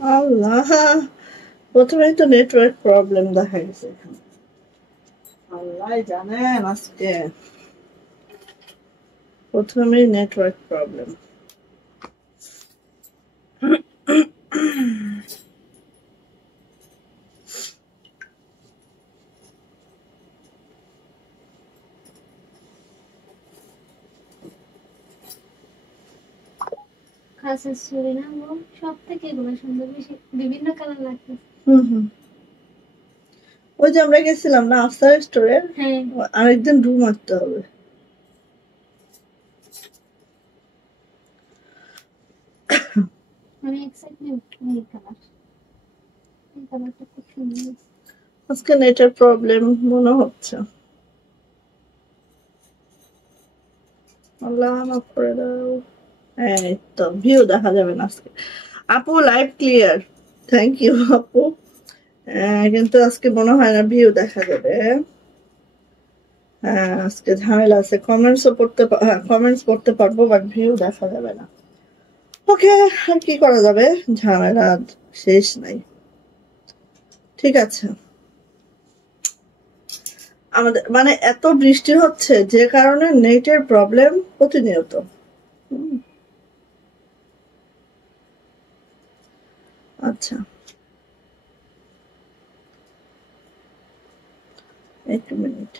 আল্লাহ, প্রথমেই তো network problem দেখা গেছে এখানে। আল্লাহ জানেন আজকে প্রথমেই নেটওয়ার্ক প্রবলেম। খাসের ছুরি না সব থেকে এগুলো সুন্দর, বেশি বিভিন্ন কালার লাগছে। ওই যে আমরা গেছিলাম না আফসার স্টোরে, হ্যাঁ আরেকদিন রুম মারতে হবে। আমি এক্সাইটমেন্ট এই কালার, এই কালারটা খুব সুন্দর। আজকে নেটের প্রবলেম মনে হচ্ছে। আল্লাহ মাফ করে দাও। এই তো ভিউ দেখা যাবে না আজকে। আপু লাইভ ক্লিয়ার, থ্যাংক ইউ আপু। কিন্তু আজকে মনে হয় না ভিউ দেখা যাবে। হ্যাঁ আজকে ঝামেলা আছে, কমেন্টস পড়তে পারবো বাট ভিউ দেখা যাবে না। ওকে, আর কি করা যাবে, ঝামেলা শেষ নাই। ঠিক আছে, আমাদের মানে এত বৃষ্টি হচ্ছে যে কারণে নেটের প্রবলেম প্রতিনিয়ত। আচ্ছা এক মিনিট।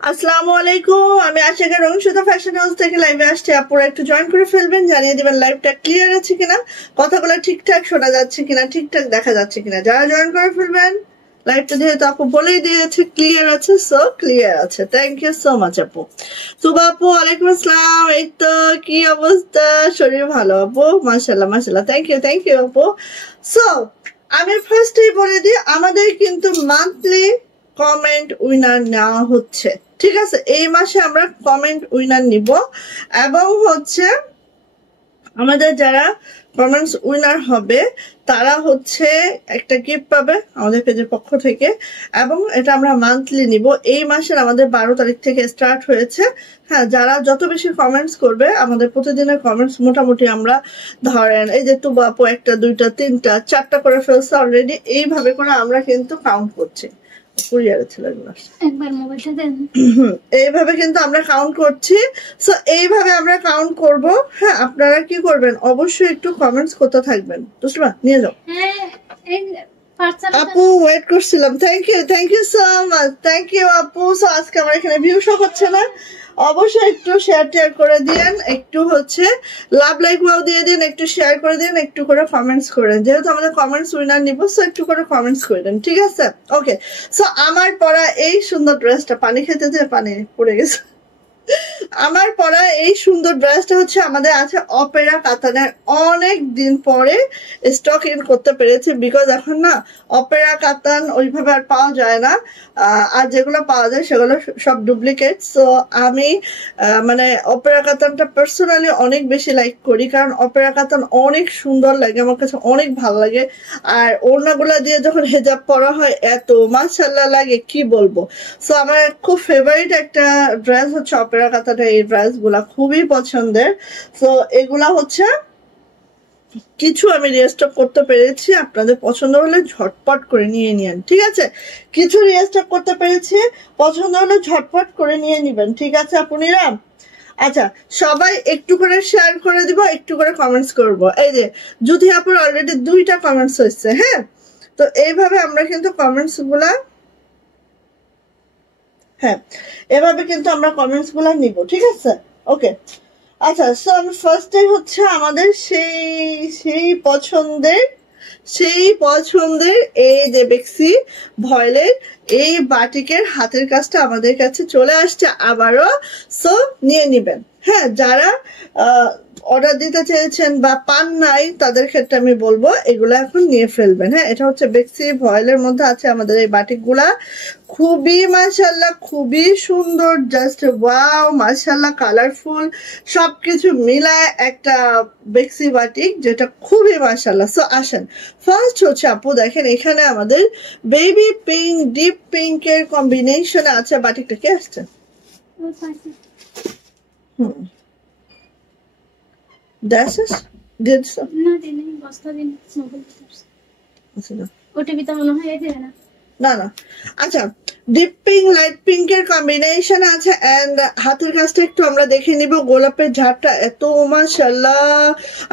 আসসালামু আলাইকুম, আমি আশিকা রংশুদা ফ্যাশন হাউস থেকে লাইভে আসছি। আপনারা একটু জয়েন করে ফেলবেন, জানিয়ে দিবেন লাইভটা ক্লিয়ার আছে কিনা, কথাগুলো ঠিকঠাক শোনা যাচ্ছে কিনা, ঠিকঠাক দেখা যাচ্ছে কিনা। যারা জয়েন করে ফেলবেন, লাইভটা যেহেতু আপু বলেই দিয়েছে ক্লিয়ার আছে, সো ক্লিয়ার আছে। থ্যাংক ইউ সো মাচ আপু। সুবা আপু ওয়ালাইকুম আসসালাম। এই তো কি অবস্থা, শরীর ভালো আপু? মাশাল্লাহ মাশাল্লাহ, থ্যাংক ইউ আপু। সো আমি ফার্স্টেই বলে দিই, আমাদের কিন্তু মান্থলি কমেন্ট উইনার নেওয়া হচ্ছে, ঠিক আছে? এই মাসে আমরা কমেন্ট উইনার নিব এবং হচ্ছে আমাদের যারা কমেন্টস উইনার হবে তারা হচ্ছে একটা গিফট পাবে আমাদের পেজের পক্ষ থেকে, এবং এটা আমরা মান্থলি নিব। এই মাসের আমাদের 12 তারিখ থেকে স্টার্ট হয়েছে। হ্যাঁ, যারা যত বেশি কমেন্টস করবে, আমাদের প্রতিদিনের কমেন্টস মোটামুটি আমরা ধরেন এই যে তুবা আপু 1টা 2টা 3টা 4টা করে ফেলছে অলরেডি, এইভাবে করে আমরা কিন্তু কাউন্ট করছি। এইভাবে কিন্তু আমরা কাউন্ট করছি। সো এইভাবে আমরা কাউন্ট করব। হ্যাঁ, আপনারা কি করবেন, অবশ্যই একটু কমেন্টস করতে থাকবেন। তুসবা নিয়ে যাও। আপু ওয়েট করছিলাম, thank you so much, thank you আপু। সো আজকে আমার এখানে ভিউ শো হচ্ছে না, অবশ্যই একটু শেয়ার করে দিন, একটু হচ্ছে লাভ লাইক ওয়াও দিয়ে দিন, একটু শেয়ার করে দিন, একটু করে কমেন্টস করেন। যেহেতু আমাদের কমেন্টস উইনার নিব, সো একটু করে কমেন্টস করে দেন, ঠিক আছে? ওকে, সো আমার পরা এই সুন্দর ড্রেসটা, পানি খেতে যেয়ে পানি পড়ে গেছে। আমার পরা এই সুন্দর ড্রেসটা হচ্ছে আমাদের আছে অপেরা কাতানের। অনেক দিন পরে স্টক ইন করতে পেরেছি, বিকজ এখন না অপেরা কাতান ওইভাবে আর পাওয়া যায় না, আর যেগুলো পাওয়া যায় সেগুলো সব ডুপ্লিকেট। সো আমি মানে অপেরা কাতানটা পার্সোনালি অনেক বেশি লাইক করি, কারণ অপেরা কাতান অনেক সুন্দর লাগে, আমার কাছে অনেক ভালো লাগে। আর ওড়নাগুলা দিয়ে যখন হেজাব পরা হয় এত মাশাআল্লাহ লাগে কি বলবো। সো আমার খুব ফেভারিট একটা ড্রেস হচ্ছে অপেরা কাতানের এই ড্রেস গুলা, খুবই পছন্দের। সো এগুলা হচ্ছে কিছু আমি রিস্টক করতে পেরেছি, আপনাদের পছন্দ হলে ঝটপট করে নিয়ে নিন, ঠিক আছে? কিছু রিস্টক করতে পেরেছি, পছন্দ হলে ঝটপট করে নিয়ে নিবেন, ঠিক আছে আপুনিরা? আচ্ছা, সবাই একটু করে শেয়ার করে দিব, একটু করে কমেন্টস করব। এই যে যদি আপুর অলরেডি 2টা কমেন্টস হয়েছে, হ্যাঁ, তো এইভাবে আমরা কিন্তু কমেন্টস গুলা, হ্যাঁ এভাবে কিন্তু আমরা কমেন্টস গুলা নিব, ঠিক আছে? ওকে, আচ্ছা। সো আমি ফার্স্টে হচ্ছে আমাদের সেই পছন্দের এই যে বেক্সি ভয়েলের এই বাটিকের হাতের কাজটা আমাদের কাছে চলে আসছে আবারও। সো নিয়ে নিবেন, হ্যাঁ, যারা অর্ডার দিতে চেয়েছেন বা পান নাই তাদের ক্ষেত্রে আমি বলবো এগুলো এখন নিয়ে ফেলবেন। হ্যাঁ, এটা হচ্ছে বেক্সি ভয়েলের মধ্যে আছে আমাদের এই বাটিকগুলা, খুবই মাশাআল্লাহ, খুবই সুন্দর, জাস্ট ওয়াও মাশাআল্লাহ, কালারফুল, সবকিছু মিলায় একটা বেক্সি বাটিক, যেটা খুবই মাশাআল্লাহ। সো আসেন, ফার্স্ট হচ্ছে আপু দেখেন এখানে আমাদের বেবি পিঙ্ক, ডিপ পিঙ্কের কম্বিনেশনে আছে বাটিকটা। কে আসছে? That's it. Did so. না দিনে বস্তা দিন মোবাইল আচ্ছা না ওটিভি তো মনে হয় এই দেবে না না না আচ্ছা ডিপ পিঙ্ক লাইট পিঙ্কের কম্বিনেশন আছে এন্ড হাতের কাজটা একটু আমরা দেখে নিব গোলাপের ঝাড়টা এত মাশাআল্লাহ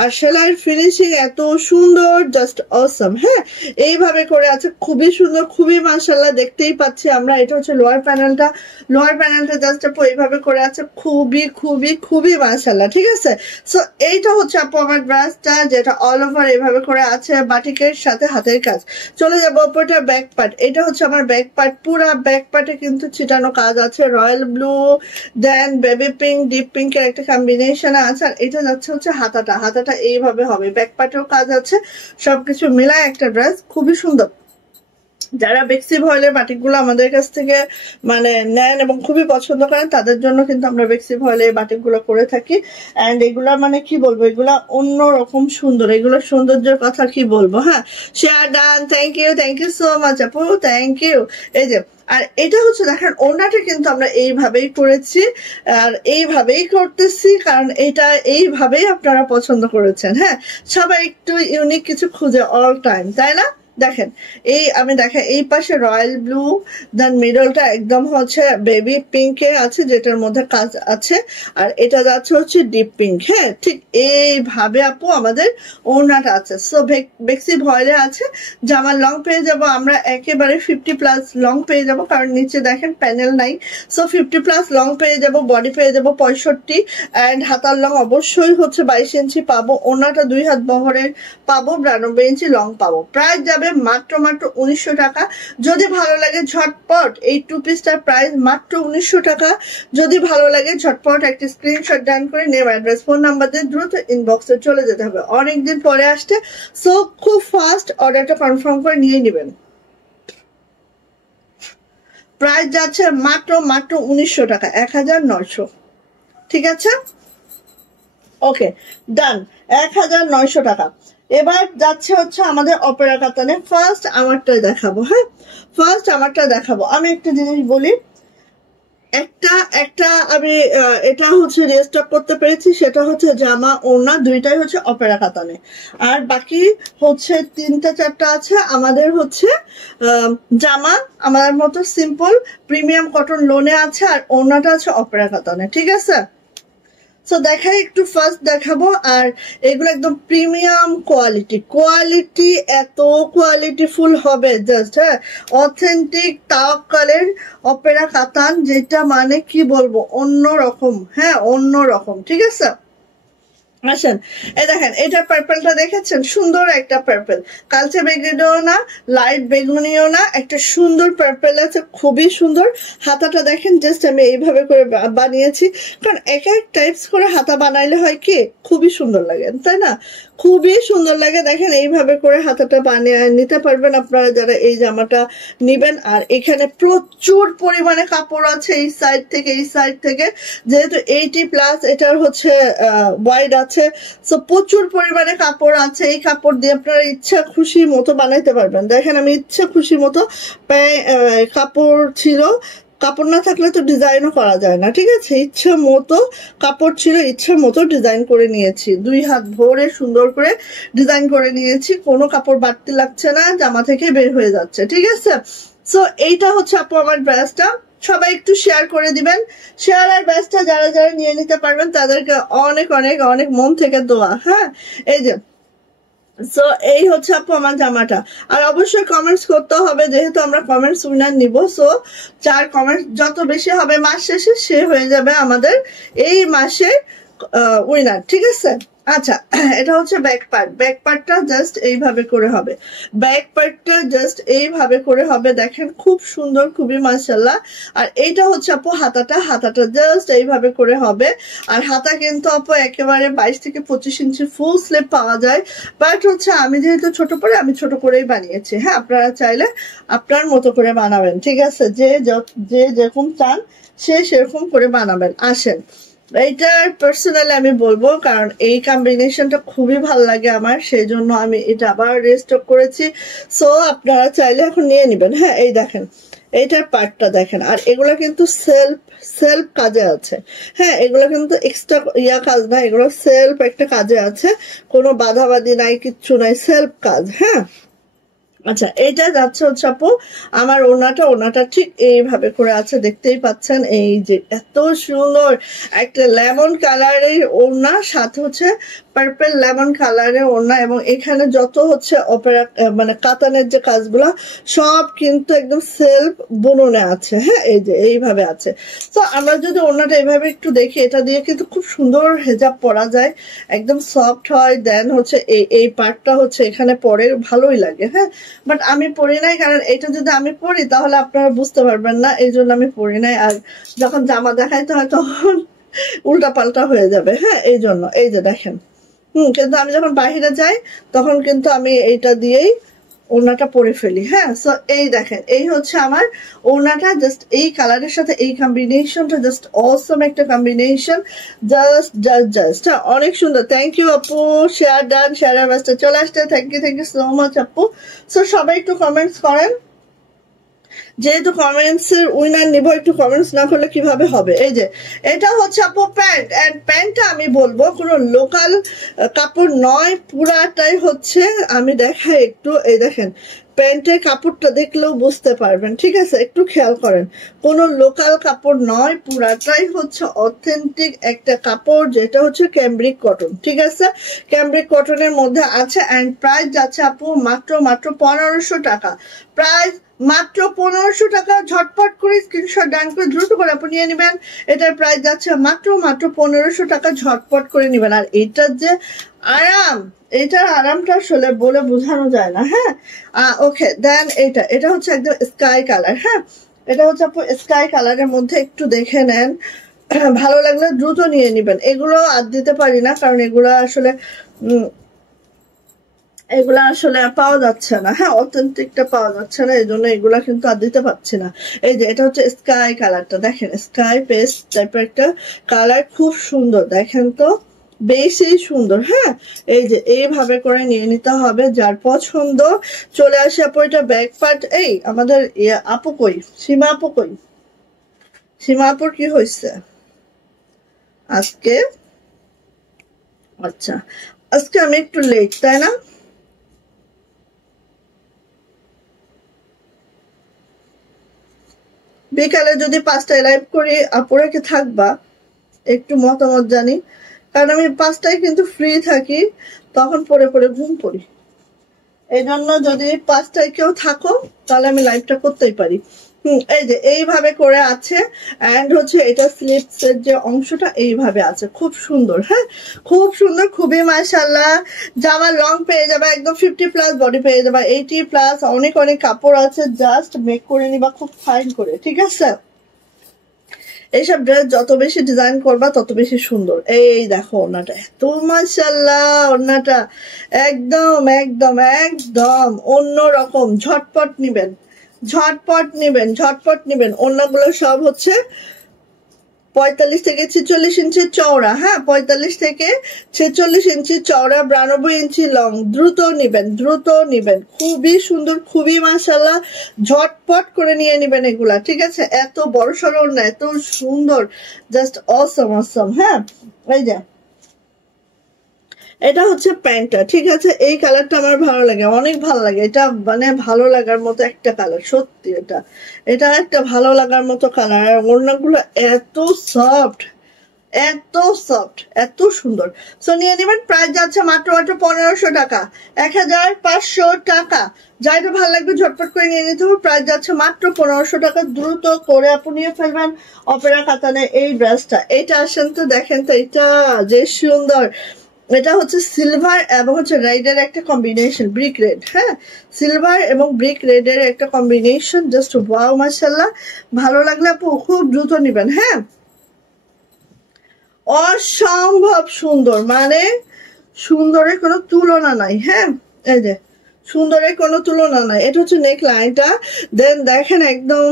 আর সেলাইয়ের ফিনিশিং এত সুন্দর জাস্ট অসম হ্যাঁ এইভাবে করে আছে খুবই সুন্দর খুবই মাশাআল্লাহ দেখতেই পাচ্ছি আমরা এটা হচ্ছে লোয়ার প্যানেলটা জাস্ট আপু এইভাবে করে আছে খুবই খুবই খুবই মাশাআল্লাহ ঠিক আছে সো এইটা হচ্ছে আপু আমার ড্রেসটা যেটা অল ওভার এইভাবে করে আছে বাটিকের সাথে হাতের কাজ চলে যাবো উপরটা ব্যাক পার্ট এটা হচ্ছে আমার ব্যাক পার্ট পুরা ব্যাক পার্টে কিন্তু ছিটানো কাজ আছে রয়্যাল ব্লু দেন বেবি পিঙ্ক ডিপ পিঙ্কের একটা কম্বিনেশন আছে আর এটা যাচ্ছে হচ্ছে হাতাটা এইভাবে হবে ব্যাক পার্টেও কাজ আছে সবকিছু মিলায় একটা ড্রেস খুবই সুন্দর যারা বেক্সি ভয়েলের বাটিকগুলো আমাদের কাছ থেকে মানে নেন এবং খুবই পছন্দ করেন তাদের জন্য কিন্তু আমরা বেক্সি ভয়েলের বাটিকগুলো করে থাকি এন্ড এগুলা মানে কি বলবো এগুলা অন্যরকম সুন্দর এগুলো সৌন্দর্যের কথা কি বলবো হ্যাঁ share done thank you so much আপু থ্যাংক ইউ এই যে আর এটা হচ্ছে দেখেন ওড়নাটা কিন্তু আমরা এইভাবেই করেছি আর এইভাবেই করতেছি কারণ এটা এইভাবেই আপনারা পছন্দ করেছেন হ্যাঁ সবাই একটু ইউনিক কিছু খুঁজে অল টাইম তাই না দেখেন আমি দেখেন এই পাশে রয়্যাল ব্লু দেন মিডলটা একদম হচ্ছে বেবি পিঙ্কে আছে যেটার মধ্যে কাজ আছে আর এটা যাচ্ছে হচ্ছে ডিপ পিঙ্ক হ্যাঁ ঠিক এইভাবে আপু আমাদের ওড়নাটা আছে সো বেক্সি ভয়েলে আছে জামার লং পেয়ে যাব আমরা একেবারে 50+ লং পেয়ে যাব কারণ নিচে দেখেন প্যানেল নাই সো 50+ লং পেয়ে যাব বডি পেয়ে যাব 65 এন্ড হাতার লং অবশ্যই হচ্ছে 22 ইঞ্চি পাবো ওড়নাটা 2 হাত বহরের পাবো 92 ইঞ্চি লং পাবো প্রাইস যাবে মাত্র 1900 টাকা যদি ভালো লাগে ঝটপট এই টু পিসটার প্রাইস মাত্র 1900 টাকা যদি ভালো লাগে ঝটপট একটা স্ক্রিনশট ডান করে নেম অ্যাড্রেস ফোন নাম্বার দিয়ে দ্রুত ইনবক্সে চলে যেতে হবে অনেকদিন পরে আসছে সো খুব ফাস্ট অর্ডারটা কনফার্ম করে নিয়ে নেবেন প্রাইস যাচ্ছে মাত্র 1900 টাকা 1900 ঠিক আছে ওকে ডান 1900 টাকা এবার যাচ্ছে হচ্ছে আমাদের অপেরা কাতানে ফার্স্ট আমারটা দেখাবো হ্যাঁ ফার্স্ট আমারটা দেখাবো আমি একটা জিনিস বলি একটা আমি এটা হচ্ছে রেস্টক করতে পেরেছি সেটা হচ্ছে জামা ওড়না দুইটাই হচ্ছে অপেরা কাতানে আর বাকি হচ্ছে 3-4টা আছে আমাদের হচ্ছে জামা আমাদের মতো সিম্পল প্রিমিয়াম কটন লোনে আছে আর ওড়নাটা আছে অপেরা কাতানে ঠিক আছে সো দেখাই একটু ফার্স্ট দেখাবো আর এগুলো একদম প্রিমিয়াম কোয়ালিটি এত কোয়ালিটিফুল হবে জাস্ট হ্যাঁ অথেন্টিক তাওয়াক্কালের অপেরা কাতান যেটা মানে কি বলবো অন্যরকম হ্যাঁ অন্যরকম ঠিক আছে আসেন এই দেখেন এটা পার্পলটা দেখেছেন সুন্দর একটা পার্পল কালচে বেগুনিও না লাইট বেগুনিও না একটা সুন্দর পার্পল আছে খুবই সুন্দর হাতাটা দেখেন জাস্ট আমি এইভাবে করে বানিয়েছি কারণ এক টাইপস করে হাতা বানাইলে হয় কি খুবই সুন্দর লাগে তাই না খুবই সুন্দর লাগে দেখেন এইভাবে করে হাতাটা বানিয়ে নিতে পারবেন আপনারা যারা এই জামাটা নেবেন আর এখানে প্রচুর পরিমাণে কাপড় আছে এই সাইড থেকে যেহেতু 80+ এটার হচ্ছে ওয়াইড আছে সো প্রচুর পরিমাণে কাপড় আছে এই কাপড় দিয়ে আপনারা ইচ্ছা খুশি মতো বানাইতে পারবেন দেখেন আমি ইচ্ছা খুশি মতো কাপড় ছিল কাপড় না থাকলে তো ডিজাইনও করা যায় না ঠিক আছে ইচ্ছা মতো কাপড় ছিল ইচ্ছা মতো ডিজাইন করে নিয়েছি 2 হাত ভরে সুন্দর করে ডিজাইন করে নিয়েছি কোনো কাপড় বাড়তি লাগছে না জামা থেকে বের হয়ে যাচ্ছে ঠিক আছে সো এইটা হচ্ছে আপু আমার ড্রেসটা সবাই একটু শেয়ার করে দিবেন শেয়ার আর ব্যাচটা যারা যারা নিয়ে নিতে পারবেন তাদেরকে অনেক অনেক অনেক মন থেকে দোয়া হ্যাঁ এই যে সো এই হচ্ছে আপু আমার জামাটা আর অবশ্যই কমেন্টস করতে হবে যেহেতু আমরা কমেন্টস উইনার নিব সো 4 কমেন্টস যত বেশি হবে মাস শেষে সে হয়ে যাবে আমাদের এই মাসে উইনার ঠিক আছে আচ্ছা এটা হচ্ছে ব্যাক পার্টটা জাস্ট এইভাবে করে হবে ব্যাক পার্টটা জাস্ট এইভাবে করে হবে দেখেন খুব সুন্দর খুবই মাশাআল্লাহ আর এইটা হচ্ছে আপু হাতাটা জাস্ট এইভাবে করে হবে আর হাতা কিন্তু আপু একেবারে 22 থেকে 25 ইঞ্চি ফুল স্লিভ পাওয়া যায় বাট হচ্ছে আমি যেহেতু ছোট করে আমি ছোট করেই বানিয়েছি হ্যাঁ আপনারা চাইলে আপনার মতো করে বানাবেন ঠিক আছে যে যেরকম চান সে সেরকম করে বানাবেন আসেন এইটার পার্সোনালি আমি বলবো কারণ এই কম্বিনেশনটা খুবই ভালো লাগে আমার সেই জন্য আমি এটা আবার রিস্টক করেছি সো আপনারা চাইলে এখন নিয়ে নেবেন হ্যাঁ এই দেখেন এইটার পার্টটা দেখেন। আর এগুলা কিন্তু সেলফ সেলফ কাজে আছে, হ্যাঁ, এগুলো কিন্তু এক্সট্রা কাজ না, এগুলো সেলফ একটা কাজে আছে, কোনো বাধাবাধি নাই, কিচ্ছু নাই, সেলফ কাজ। হ্যাঁ, আচ্ছা, এইটা যাচ্ছে হচ্ছে আপু আমার ওনাটা ঠিক এইভাবে করে আছে, দেখতেই পাচ্ছেন। এই যে এত সুন্দর একটা লেমন কালারের ওড়না, সাথে হচ্ছে পার্পল লেমন কালারের ওড়না, এবং এখানে যত হচ্ছে অপেরা মানে কাতানের যে কাজগুলো সব কিন্তু একদম সেলফ বুননে আছে। হ্যাঁ, এই যে এইভাবে আছে। তো আমরা যদি ওড়নাটা এইভাবে একটু দেখি, এটা দিয়ে কিন্তু খুব সুন্দর হেজাব পরা যায়, একদম সফট হয়। দেন হচ্ছে এই পার্টটা হচ্ছে এখানে পরে ভালোই লাগে। হ্যাঁ, বাট আমি পরি নাই, কারণ এটা যদি আমি পরি তাহলে আপনারা বুঝতে পারবেন না, এই জন্য আমি পরি নাই। আর যখন জামা দেখাইতে হয় তখন উল্টা পাল্টা হয়ে যাবে। হ্যাঁ, এই জন্য এই যে দেখেন। কিন্তু আমি যখন বাহিরে যাই তখন কিন্তু আমি এইটা দিয়েই ওড়নাটা পরে ফেলি। হ্যাঁ, সো এই দেখেন, এই হচ্ছে আমার ওড়নাটা। জাস্ট এই কালারের সাথে এই কম্বিনেশনটা জাস্ট অসম একটা কম্বিনেশন, জাস্ট অনেক সুন্দর। থ্যাংক ইউ আপু, শেয়ার ডান, শেয়ারের ব্যস্ত চলে আসতে, থ্যাংক ইউ সো মাচ আপু। সো সবাই একটু কমেন্টস করেন, যেহেতু কমেন্টস এর উইনার নিব, একটু কমেন্টস না করলে কিভাবে হবে। এই যে এটা হচ্ছে আপু প্যান্ট, এন্ড প্যান্টটা আমি বলবো কোনো লোকাল কাপড় নয়, পুরাটাই হচ্ছে, আমি দেখাই একটু, এই দেখেন প্যান্টের কাপড়টা দেখলেও বুঝতে পারবেন। ঠিক আছে, একটু খেয়াল করেন, কোনো লোকাল কাপড় নয়, পুরাটাই হচ্ছে অথেন্টিক একটা কাপড়, যেটা হচ্ছে ক্যামব্রিক কটন। ঠিক আছে, ক্যামব্রিক কটনের মধ্যে আছে, অ্যান্ড প্রাইস যাচ্ছে আপু মাত্র 1500 টাকা। প্রাইস মাত্র 1500 টাকা। ঝটপট করে স্ক্রিনশট ডান করে দ্রুত করে আপনি নিয়ে নেবেন। এটার প্রাইস যাচ্ছে মাত্র 1500 টাকা। ঝটপট করে নেবেন। আর এটার যে আরাম, এটার আরামটা আসলে বলে বোঝানো যায় না। হ্যাঁ, ওকে, দেন এটা হচ্ছে একদম স্কাই কালার। হ্যাঁ, এটা হচ্ছে আপু স্কাই কালারের মধ্যে, একটু দেখে নেন, ভালো লাগলে দ্রুত নিয়ে নেবেন। এগুলো আর দিতে পারি না, কারণ এগুলো আসলে পাওয়া যাচ্ছে না। হ্যাঁ, অথেন্টিকটা পাওয়া যাচ্ছে না, এই জন্য এগুলা কিন্তু আর দিতে পারছি না। এই যে এটা হচ্ছে স্কাই কালারটা, দেখেন স্কাই পেস্ট টাইপের একটা কালার, খুব সুন্দর, দেখেন তো বেশি সুন্দর। হ্যাঁ, এই যে এইভাবে করে নিয়ে নিতে হবে, যার পছন্দ। চলে আসে আপু এটা ব্যাক পার্ট। এই আমাদের আপু কই, সীমা আপু কই, সীমা আপুর কি হয়েছে আজকে? আচ্ছা, আজকে আমি একটু লেট, তাই না? বিকালে যদি 5টায় লাইভ করি, আপুরা কি থাকবা? একটু মতামত জানি, কারণ আমি 5টায় কিন্তু ফ্রি থাকি, তখন পরে পরে ঘুম পড়ি। এই জন্য যদি 5টায় কেউ থাকো তাহলে আমি লাইভটা করতেই পারি। এই যে এইভাবে করে আছে, অ্যান্ড হচ্ছে এটা স্লিপস এর যে অংশটা এইভাবে আছে, খুব সুন্দর। হ্যাঁ, খুব সুন্দর, খুবই মাশাআল্লাহ। জামা লং পেয়ে যাবে, একদম 50+ বডি পেয়ে যাবে, 80+, অনেক অনেক কাপড় আছে, জাস্ট মেক করে নিবা খুব ফাইন করে। ঠিক আছে, এইসব ড্রেস যত বেশি ডিজাইন করবা তত বেশি সুন্দর। এই দেখো ওড়নাটা, এত মাশাআল্লাহ, ওড়নাটা একদম একদম একদম অন্যরকম। ঝটপট নিবেন, ঝটপট নিবেন, ঝটপট নিবেন। ওড়নাগুলো সব হচ্ছে 45 থেকে 46 ইঞ্চি চওড়া। হ্যাঁ, 45 থেকে 46 ইঞ্চি চওড়া, 92 ইঞ্চি লং। দ্রুত নিবেন, দ্রুত নিবেন, খুবই সুন্দর, খুবই মাশাআল্লাহ। ঝটপট করে নিয়ে নিবেন এগুলা। ঠিক আছে, এত বড় সড়ো না, এত সুন্দর, জাস্ট অসম অসম। হ্যাঁ, এই যে এটা হচ্ছে প্যান্টটা। ঠিক আছে, এই কালারটা আমার ভালো লাগে, অনেক ভালো লাগে। এটা মানে ভালো লাগার মতো একটা কালার, সত্যি এটা একটা ভালো লাগার মতো কালার। আর ওড়নাগুলো এত সফট, এত সফট, এত সুন্দর। সো নিয়ে নেবেন। প্রাইস যাচ্ছে মাত্র 1500 টাকা, 1500 টাকা। যাইটা ভালো লাগবে ঝটপট করে নিয়ে নিতে হবে। প্রাইস যাচ্ছে মাত্র 1500 টাকা। দ্রুত করে আপনি নিয়ে ফেলবেন অপেরা কাতানে এই ড্রেসটা। এইটা আসেন তো, দেখেন তো, এটা যে সুন্দর। এটা হচ্ছে সিলভার এবং হচ্ছে রেডের একটা কম্বিনেশন, ব্রিক রেড। হ্যাঁ, সিলভার এবং ব্রিক রেডের একটা কম্বিনেশন, জাস্ট ওয়াও মাশাআল্লাহ। ভালো লাগলে আপু খুব দ্রুত নিবেন। হ্যাঁ, অসম্ভব সুন্দর, মানে সুন্দরের কোনো তুলনা নাই। হ্যাঁ, এই যে সুন্দরের কোনো তুলনা নাই। এটা হচ্ছে নেক লাইনটা। দেন দেখেন একদম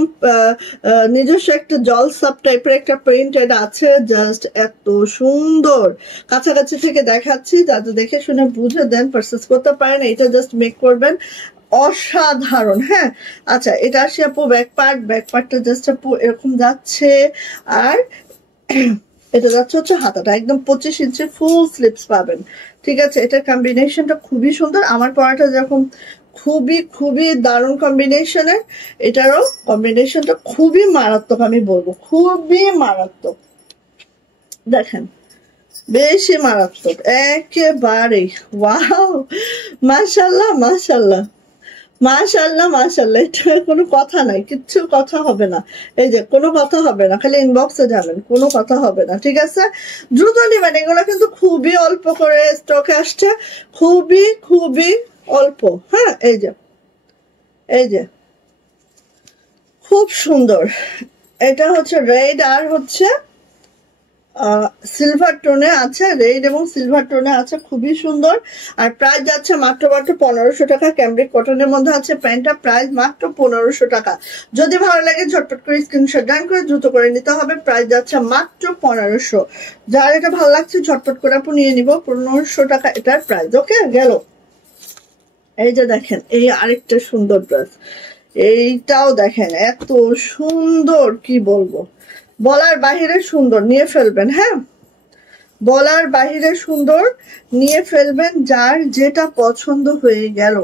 নিজস্ব একটা জল সাপ টাইপের একটা প্রিন্টেড আছে, জাস্ট এত সুন্দর। কাছাকাছি থেকে দেখাচ্ছি যাতে দেখে শুনে বুঝে দেন পারচেস করতে পারেন। এটা জাস্ট মেক করবেন, অসাধারণ। হ্যাঁ আচ্ছা, এটা আসি আপু ব্যাক পার্টটা জাস্ট আপু এরকম যাচ্ছে, আর এটা যাচ্ছে হচ্ছে হাতাটা একদম 25 ইঞ্চি ফুল স্লিপস পাবেন। ঠিক আছে, এটার কম্বিনেশনটা খুবই সুন্দর। আমার পরাটা যেরকম খুবই খুবই দারুণ কম্বিনেশনের, এটারও কম্বিনেশনটা খুবই মারাত্মক, আমি বলবো খুবই মারাত্মক। দেখেন বেশি মারাত্মক একেবারে। ওয়াও, মাশাল্লাহ মাশাল্লাহ মাশাল্লাহ মাশাল্লাহ, এটা কোনো কথা নাই, কিচ্ছু কথা হবে না। এই যে কোনো কথা হবে না, খালি ইনবক্সে যাবেন, কোনো কথা হবে না। ঠিক আছে, দ্রুত নিবেন, এগুলো কিন্তু খুবই অল্প করে স্টকে আসছে, খুবই খুবই অল্প। হ্যাঁ এই যে খুব সুন্দর। এটা হচ্ছে রেড আর হচ্ছে সিলভার টোনে আছে, রেড এবং সিলভার টোনে আছে, খুবই সুন্দর। আর প্রাইস যাচ্ছে মাত্র 1500 টাকা। ক্যামব্রিক কটনের মধ্যে আছে প্যান্টটা, প্রাইস মাত্র 1500 টাকা। যদি ভালো লাগে ঝটপট করে স্ক্রিনশট ডান করে দ্রুত করে নিতে হবে। প্রাইস যাচ্ছে মাত্র 1500। যার এটা ভালো লাগছে ঝটপট করে আপু নিয়ে নিব, 1500 টাকা এটার প্রাইস। ওকে গেল। এই যে দেখেন এই আরেকটা সুন্দর ড্রেস, এইটাও দেখেন এত সুন্দর, কি বলবো, বলার বাহিরে সুন্দর, নিয়ে ফেলবেন। হ্যাঁ বলার বাহিরে সুন্দর, নিয়ে ফেলবেন। যার যেটা পছন্দ হয়ে গেল,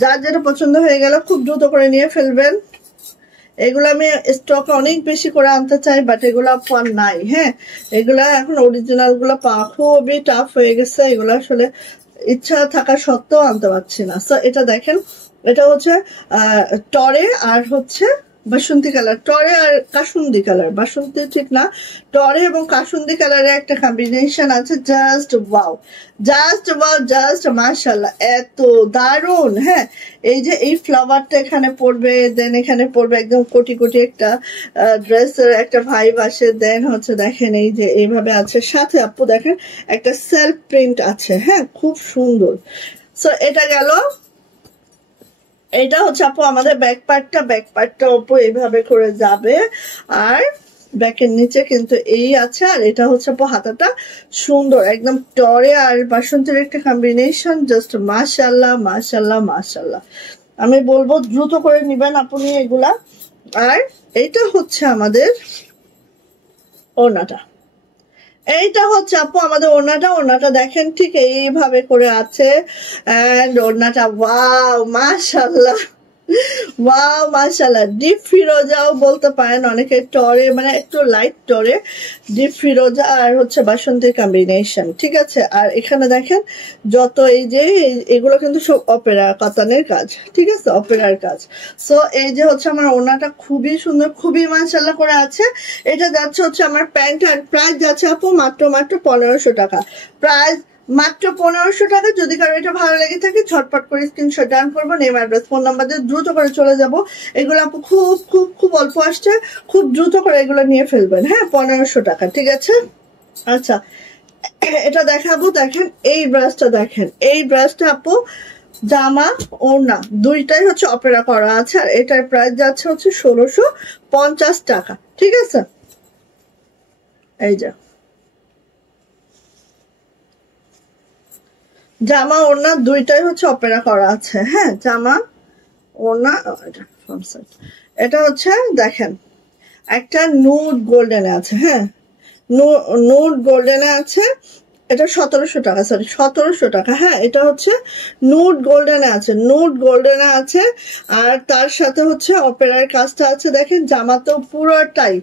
যার যেটা পছন্দ হয়ে গেল খুব দ্রুত করে নিয়ে ফেলবেন। এগুলো আমি স্টক অনেক বেশি করে আনতে চাই, বাট এগুলো আর নাই। হ্যাঁ এগুলা এখন অরিজিনাল গুলো পাওয়া খুবই টাফ হয়ে গেছে, এগুলো আসলে ইচ্ছা থাকা সত্ত্বেও আনতে পারছি না। সো এটা দেখেন, এটা হচ্ছে টরে আর হচ্ছে বাসন্তী কালার, টরে আর কাসুন্দি কালার, বাসন্তী ঠিক না, টরে এবং কাসুন্দি কালারের একটা কম্বিনেশন আছে। Just wow, just wow, just মাশাআল্লাহ, এত দারুণ। হ্যাঁ এই যে এই ফ্লাওয়ারটা এখানে পড়বে, দেন এখানে পড়বে একদম কোটি কোটি একটা ড্রেসের একটা ভাইব আসে। দেন হচ্ছে দেখেন এই যে এইভাবে আছে, সাথে আপু দেখেন একটা সেলফ প্রিন্ট আছে। হ্যাঁ খুব সুন্দর। সো এটা গেল, এটা হচ্ছে আপু আমাদের ব্যাক পার্টটা আপু এইভাবে করে যাবে, আর ব্যাকের নিচে কিন্তু এই আছে। আর এটা হচ্ছে আপু হাতাটা সুন্দর একদম টরে আর বাসন্তীর একটা কম্বিনেশন, জাস্ট মাশাআল্লাহ মাশাআল্লাহ মাশাআল্লাহ। আমি বলবো দ্রুত করে নিবেন আপনি এগুলা। আর এইটা হচ্ছে আমাদের ওড়নাটা, এইটা হচ্ছে আপু আমাদের ওড়নাটা দেখেন ঠিক এইভাবে করে আছে। এন্ড ওড়নাটা ওয়াও মাশাআল্লাহ, ওয়াও মাশাআল্লাহ, ডিপ ফিরোজাও বলতে পারেন অনেকে, টরে মানে একটু লাইট টরে, ডিপ ফিরোজা আর হচ্ছে বাসন্তী কম্বিনেশন। ঠিক আছে, আর এখানে দেখেন যত এই যে এগুলো কিন্তু সব অপেরা কাতানের কাজ। ঠিক আছে, অপেরার কাজ। সো এই যে হচ্ছে আমার ওড়নাটা খুবই সুন্দর, খুবই মাশাআল্লাহ করে আছে। এটা যাচ্ছে হচ্ছে আমার প্যান্ট, আর প্রাইস যাচ্ছে আপু মাত্র 1500 টাকা। প্রাইস মাত্র 1500 টাকা। যদি কারো এটা ভালো লেগে থাকে ঝটপট করে স্ক্রিনশট ডান করবো, নেম অ্যাড্রেস ফোন নাম্বার দিয়ে দ্রুত করে চলে যাব। এগুলো আপু খুব খুব খুব অল্প আসছে, খুব দ্রুত করে এগুলো নিয়ে ফেলবেন। হ্যাঁ 1500 টাকা। ঠিক আছে, আচ্ছা এটা দেখাবো। দেখেন এই ব্রাশটা, দেখেন এই ব্রাশটা আপু জামা ওড়না দুইটাই হচ্ছে অপেরা করা আছে, আর এটার প্রাইস যাচ্ছে হচ্ছে 1650 টাকা। ঠিক আছে, এই যে জামা ওড়না দুইটাই হচ্ছে অপেরা করা আছে। হ্যাঁ জামা ওড়না, এটা হচ্ছে দেখেন একটা নুড গোল্ডেনে আছে। হ্যাঁ নুড গোল্ডেনে আছে, এটা 1700 টাকা, সরি 1700 টাকা। হ্যাঁ এটা হচ্ছে নুড গোল্ডেনে আছে, নুড গোল্ডেনে আছে। আর তার সাথে হচ্ছে অপেরার কাজটা আছে। দেখেন জামা তো পুরোটাই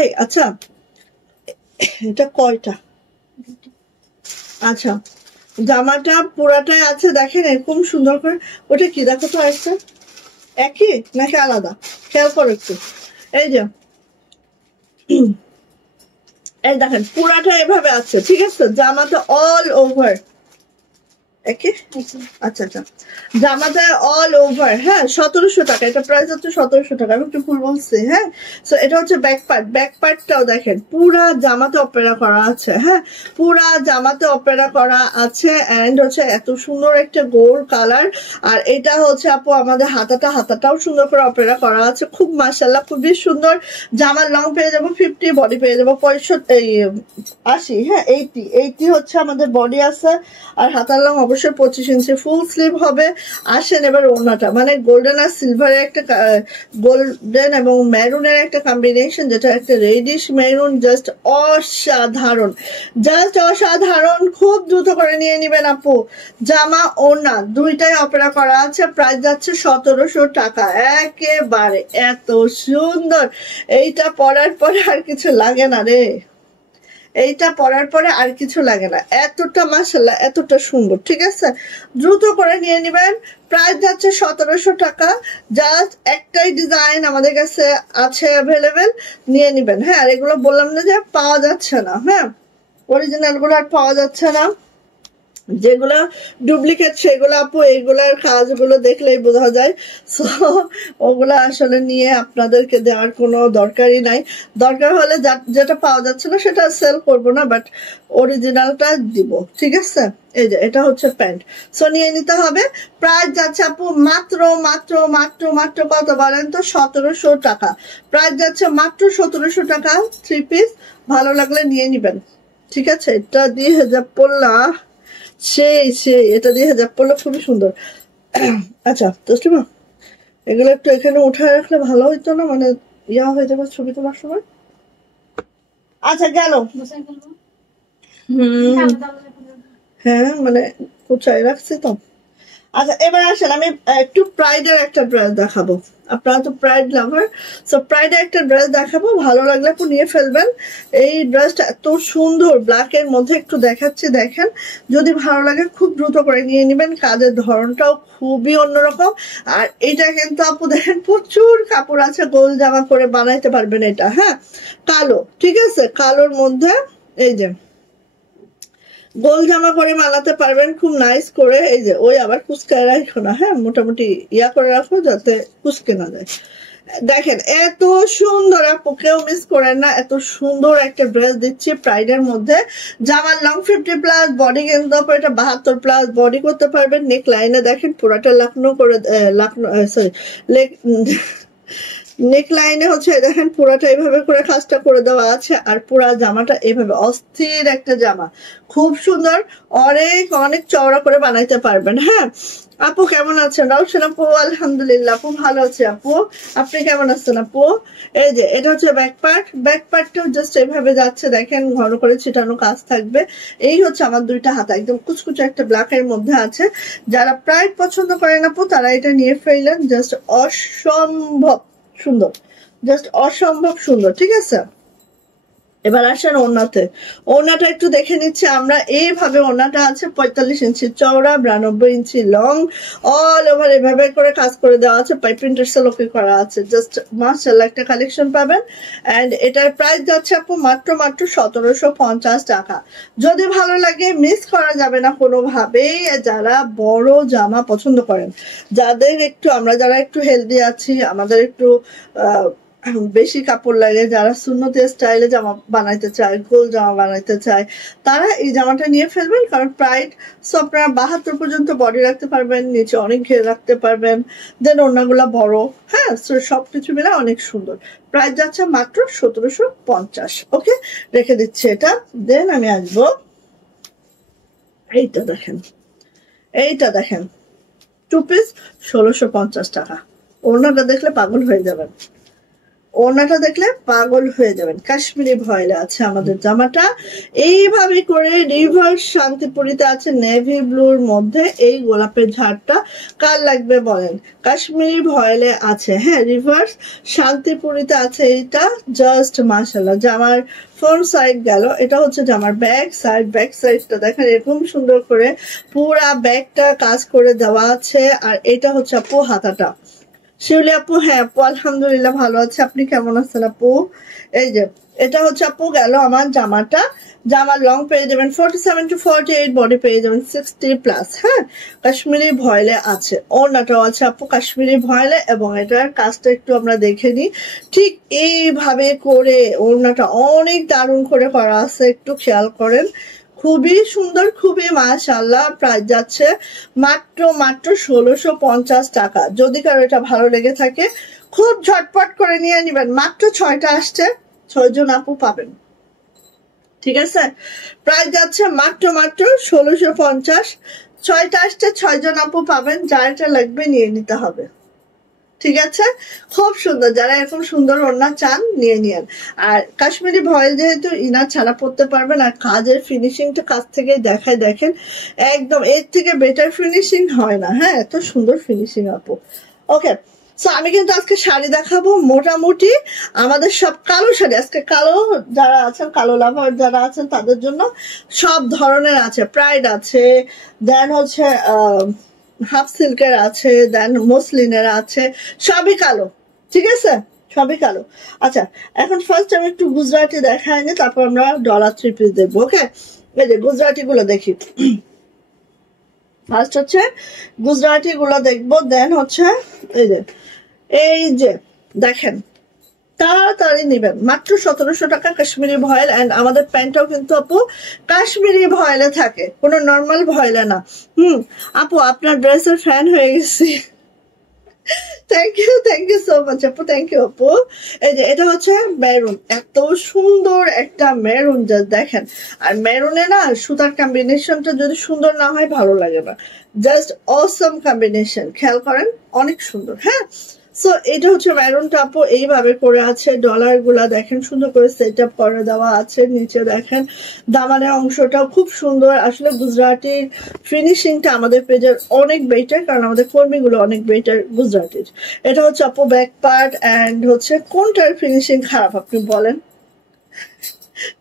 এই আচ্ছা এটা কয়টা, আচ্ছা জামাটা পুরাটাই আছে। দেখেন এরকম সুন্দর করে, ওটা কি দেখো তো একটা একই নাকি আলাদা, খেয়াল করো একটু। এই যে এই দেখেন পুরাটা এভাবে আছে। ঠিক আছে, জামাটা অল ওভার একই, আচ্ছা আচ্ছা, জামাটা অল ওভার। হ্যাঁ 1700 টাকা, এটা প্রাইস হচ্ছে 1700 টাকা, আমি একটু ভুল বলছি। হ্যাঁ সো এটা হচ্ছে ব্যাক পার্টটাও দেখেন পুরা জামাতে অপেরা করা আছে। হ্যাঁ পুরা জামাতে অপেরা করা আছে, এন্ড হচ্ছে এত সুন্দর একটা গোল্ড কালার। আর এটা হচ্ছে আপু আমাদের হাতাটাও সুন্দর করে অপেরা করা আছে, খুব মাশাআল্লাহ খুবই সুন্দর। জামার লং পেয়ে যাবো 50, বডি পেয়ে যাবো 80। হ্যাঁ 80 হচ্ছে আমাদের বডি আছে, আর হাতার লং অবশ্যই অবশ্যই 25 ইঞ্চি ফুল স্লিভ হবে। আসেন এবার ওড়নাটা, মানে গোল্ডেন আর সিলভারের একটা গোল্ডেন এবং মেরুনের একটা কম্বিনেশন, যেটা একটা রেডিশ মেরুন, জাস্ট অসাধারণ, জাস্ট অসাধারণ। খুব দ্রুত করে নিয়ে নিবেন আপু। জামা ওড়না দুইটাই অপেরা করা আছে, প্রাইস যাচ্ছে 1700 টাকা। একেবারে এত সুন্দর, এইটা পরার পরে আর কিছু লাগে না রে, এইটা পরার পরে আর কিছু লাগে না, এতটা মাশাআল্লাহ এতটা সুন্দর। ঠিক আছে, দ্রুত করে নিয়ে নিবেন। প্রাইস যাচ্ছে 1700 টাকা। জাস্ট একটাই ডিজাইন আমাদের কাছে আছে অ্যাভেলেবেল, নিয়ে নিবেন। হ্যাঁ, আর এগুলো বললাম না যে পাওয়া যাচ্ছে না, হ্যাঁ অরিজিনাল গুলো আর পাওয়া যাচ্ছে না, যেগুলো ডুপ্লিকেট সেগুলো আপু এইগুলার কাজগুলো দেখলেই বোঝা যায়। সো ওগুলা আসলে নিয়ে আপনাদেরকে দেওয়ার কোনো দরকারই নাই। দরকার হলে যেটা পাওয়া যাচ্ছে না সেটা সেল করব না, বাট অরিজিনালটা দিব। ঠিক আছে, এই যে এটা হচ্ছে প্যান্ট, সো নিয়ে নিতে হবে। প্রাইস যাচ্ছে আপু মাত্র মাত্র মাত্র মাত্র কত বলেন তো, 1700 টাকা। প্রাইস যাচ্ছে মাত্র 1700 টাকা। 3 পিস ভালো লাগলে নিয়ে নিবেন। ঠিক আছে, এটা দিয়ে যা পড়লা সেই এটা দিয়ে যা পড়লো খুবই সুন্দর। আচ্ছা তসলিমা, এগুলো একটু এখানে উঠায় রাখলে ভালো হইতো না, মানে ইয়া হয়ে যাবে ছবি তোলার সময়। আচ্ছা গেল। হ্যাঁ মানে কুচাই রাখছি তো। আচ্ছা এবার আসেন, আমি একটু প্রাইডের একটা ড্রেস দেখাবো। আপনারা তো প্রাইড লাভার, সো প্রাইডের একটা ড্রেস দেখাবো, ভালো লাগলে আপনি নিয়ে ফেলবেন। এই ড্রেসটা এত সুন্দর, ব্ল্যাক এর মধ্যে একটু দেখাচ্ছি, দেখেন। যদি ভালো লাগে খুব দ্রুত করে নিয়ে নেবেন, কাজের ধরনটাও খুবই অন্যরকম। আর এটা কিন্তু আপু দেখেন প্রচুর কাপড় আছে, গোল জামা করে বানাইতে পারবেন এটা। হ্যাঁ কালো, ঠিক আছে, কালোর মধ্যে এই যে গোল জামা করে বানাতে পারবেন খুব নাইস করে। এই যে ওই আবার কুচকায় রাখো না, হ্যাঁ মোটামুটি ইয়া করে রাখো যাতে কুচকে না যায়। দেখেন এত সুন্দর, আপু কেউ মিস করেন না, এত সুন্দর একটা ড্রেস দিচ্ছি প্রাইডের মধ্যে। জামার লং 50+, বডি কিন্তু আপু এটা 72+, বডি করতে পারবেন। নেক লাইনে দেখেন পুরাটা লাকনো করে, লাকনো সরি লেগ নেক লাইনে হচ্ছে দেখেন পুরাটা এইভাবে করে কাজটা করে দেওয়া আছে, আর পুরা জামাটা এইভাবে অস্থির একটা জামা, খুব সুন্দর, অনেক অনেক চওড়া করে বানাইতে পারবেন। হ্যাঁ আপু কেমন আছেন? রাউশন আপু আলহামদুলিল্লাহ আপু ভালো আছে। আপু আপনি কেমন আছেন আপু? এই যে এটা হচ্ছে ব্যাক পার্ট, ব্যাক পার্টটাও জাস্ট এইভাবে যাচ্ছে দেখেন, ঘন করে ছিটানো কাজ থাকবে। এই হচ্ছে আমার দুইটা হাত, একদম কুচকুচে একটা ব্ল্যাক এর মধ্যে আছে। যারা প্রাইড পছন্দ করেন আপু তারা এটা নিয়ে ফেললেন, জাস্ট অসম্ভব সুন্দর, জাস্ট অসম্ভব সুন্দর। ঠিক আছে, এবার আসেন ওড়নাতে। ওড়নাটা একটু দেখে নিচ্ছি আমরা। এইভাবে ওড়নাটা আছে 45 ইঞ্চি চওড়া, 92 ইঞ্চি লং, অল ওভার এভাবে করে কাজ করে দেওয়া আছে, পাইপিং টার্সেলকে করা আছে। জাস্ট মাশাআল্লাহ একটা কালেকশন পাবেন। এন্ড এটার প্রাইস যাচ্ছে আপু মাত্র মাত্র 1750 টাকা। যদি ভালো লাগে মিস করা যাবে না কোনোভাবেই। যারা বড় জামা পছন্দ করেন, যাদের একটু, আমরা যারা একটু হেলদি আছি, আমাদের একটু বেশি কাপড় লাগে, যারা সুন্নতি স্টাইলে জামা বানাইতে চায়, গোল জামা বানাইতে চায়, তারা এই জামাটা নিয়ে ফেলবেন। কারণ প্রাইড সো আপনারা 72 পর্যন্ত বডি রাখতে পারবেন, নিচে অনেক ঘের রাখতে পারবেন, দেন ওড়নাগুলা বড়। হ্যাঁ সো সবকিছু মিলে অনেক সুন্দর। প্রাইস যাচ্ছে মাত্র 1750। ওকে রেখে দিচ্ছি এটা। দেন আমি আসবো, এইটা দেখেন, এইটা দেখেন 2 পিস 1650 টাকা। ওড়নাটা দেখলে পাগল হয়ে যাবেন, ওড়নাটা দেখলে পাগল হয়ে যাবেন। কাশ্মীরি ভয়েলে আছে আমাদের জামাটা, এইভাবে করে রিভার্স শান্তিপুরিতে আছে নেভি ব্লুর মধ্যে এই গোলাপের ঝাড়টা। কার লাগবে বলেন? কাশ্মীরি ভয়েলে আছে, হ্যাঁ রিভার্স শান্তিপুরিতে আছে এইটা। জাস্ট মাশাআল্লাহ। জামার ফ্রন্ট সাইড গেল, এটা হচ্ছে জামার ব্যাক সাইড। ব্যাক সাইডটা দেখেন এরকম সুন্দর করে পুরা ব্যাগটা কাজ করে দেওয়া আছে। আর এটা হচ্ছে আপু হাতাটা। শিউলি আপু হ্যাঁ আপু আলহামদুলিল্লাহ ভালো আছে, আপনি কেমন আছেন আপু? এই যে এটা হচ্ছে আপু গেল আমার জামাটা। জামার লং পেয়ে যাবেন 47 to 48, বডি পেয়ে যাবেন 60+। হ্যাঁ কাশ্মীরি ভয়েলে আছে, ওড়নাটাও আছে আপু কাশ্মীরি ভয়েলে। এবং এটার কাজটা একটু আমরা দেখে নিই, ঠিক এইভাবে করে ওড়নাটা অনেক দারুণ করে করা আছে, একটু খেয়াল করেন, খুবই সুন্দর, খুবই মাশাআল্লাহ। প্রাইস যাচ্ছে মাত্র মাত্র 1650 টাকা। যদি কারো এটা ভালো লেগে থাকে খুব ঝটপট করে নিয়ে নিবেন। মাত্র 6টা আসছে, 6 জন আপু পাবেন। ঠিক আছে, প্রাইস যাচ্ছে মাত্র মাত্র 1650। 6টা আসছে, 6 জন আপু পাবেন, যার এটা লাগবে নিয়ে নিতে হবে। ঠিক আছে, খুব সুন্দর। যারা এরকম সুন্দর ওড়না চান নিয়ে নিয়েন। আর কাশ্মীরি ভয়েল যেহেতু ইনার ছাড়া পড়তে পারবেন, আর কাজের ফিনিশিংটা কাছ থেকে দেখায়, দেখেন একদম এর থেকে বেটার ফিনিশিং হয় না। হ্যাঁ, এত সুন্দর ফিনিশিং আপু। ওকে, সো আমি কিন্তু আজকে শাড়ি দেখাবো মোটামুটি আমাদের সব কালো শাড়ি। আজকে কালো যারা আছেন, কালো লাভার যারা আছেন তাদের জন্য সব ধরনের আছে। প্রাইড আছে, দেন হচ্ছে হাফ সিল্কের আছে, দেন মসলিনের আছে, সবই কালো। ঠিক আছে, সবই কালো। আচ্ছা, এখন ফার্স্ট আমি একটু গুজরাটি দেখাই নি, তারপর আমরা ডলার 3 পিস দেখবো। ওকে, এই যে গুজরাটি গুলো দেখি। ফার্স্ট হচ্ছে গুজরাটি গুলো দেখবো, দেন হচ্ছে এই যে দেখেন, তাড়াতাড়ি নিবেন। মাত্র 1700 টাকা কাশ্মীরি ভয়েল। এন্ড আমাদের প্যান্টটাও কিন্তু আপু কাশ্মীরি ভয়েলে থাকে, কোনো নর্মাল ভয়েলে না। আপু আপনার ড্রেসের ফ্যান হয়ে গেছি। থ্যাংক ইউ সো মাচ আপু, থ্যাংক ইউ আপু। এই যে এটা হচ্ছে মেরুন, এত সুন্দর একটা মেরুন, যা দেখেন। আর মেরুনে না সুতার কম্বিনেশনটা যদি সুন্দর না হয় ভালো লাগে না, জাস্ট অসম কম্বিনেশন, খেয়াল করেন অনেক সুন্দর। হ্যাঁ, সো এটা হচ্ছে মেরুনটা আপু এইভাবে করে আছে। ডলার গুলা দেখেন সুন্দর করে সেট আপ করে দেওয়া আছে। নিচে দেখেন দামানের অংশটাও খুব সুন্দর। আসলে গুজরাটির ফিনিশিংটা আমাদের পেজের অনেক বেটার, কারণ আমাদের কর্মীগুলো অনেক বেটার গুজরাটির। এটা হচ্ছে আপু ব্যাক পার্ট। অ্যান্ড হচ্ছে কোনটার ফিনিশিং খারাপ আপনি বলেন?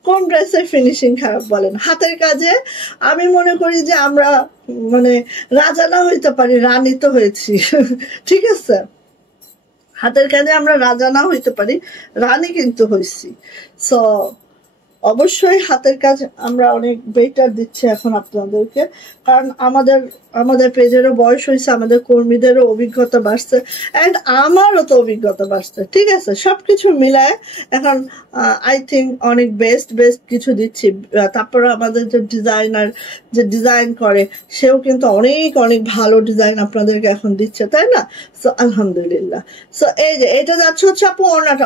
কোন ড্রেসের ফিনিশিং খারাপ বলেন? হাতের কাজে আমি মনে করি যে আমরা মানে রাজা না হইতে পারি, রানী তো হয়েছি। ঠিক আছে, হাতের কাজে আমরা রাজা না হইতে পারি, রানী কিন্তু হয়েছি। সো অবশ্যই হাতের কাজ আমরা অনেক বেটার দিচ্ছি এখন আপনাদেরকে, কারণ আমাদের পেজেরও বয়স হয়েছে, আমাদের কর্মীদেরও অভিজ্ঞতা বাড়ছে, অ্যান্ড আমারও তো অভিজ্ঞতা বাড়ছে। ঠিক আছে, সবকিছু মিলায় এখন আই থিঙ্ক অনেক বেস্ট কিছু দিচ্ছি। তারপরে আমাদের যে ডিজাইনার যে ডিজাইন করে, সেও কিন্তু অনেক ভালো ডিজাইন আপনাদেরকে এখন দিচ্ছে, তাই না? সো আলহামদুলিল্লাহ। সো এই যে এটা যাচ্ছে হচ্ছে আপু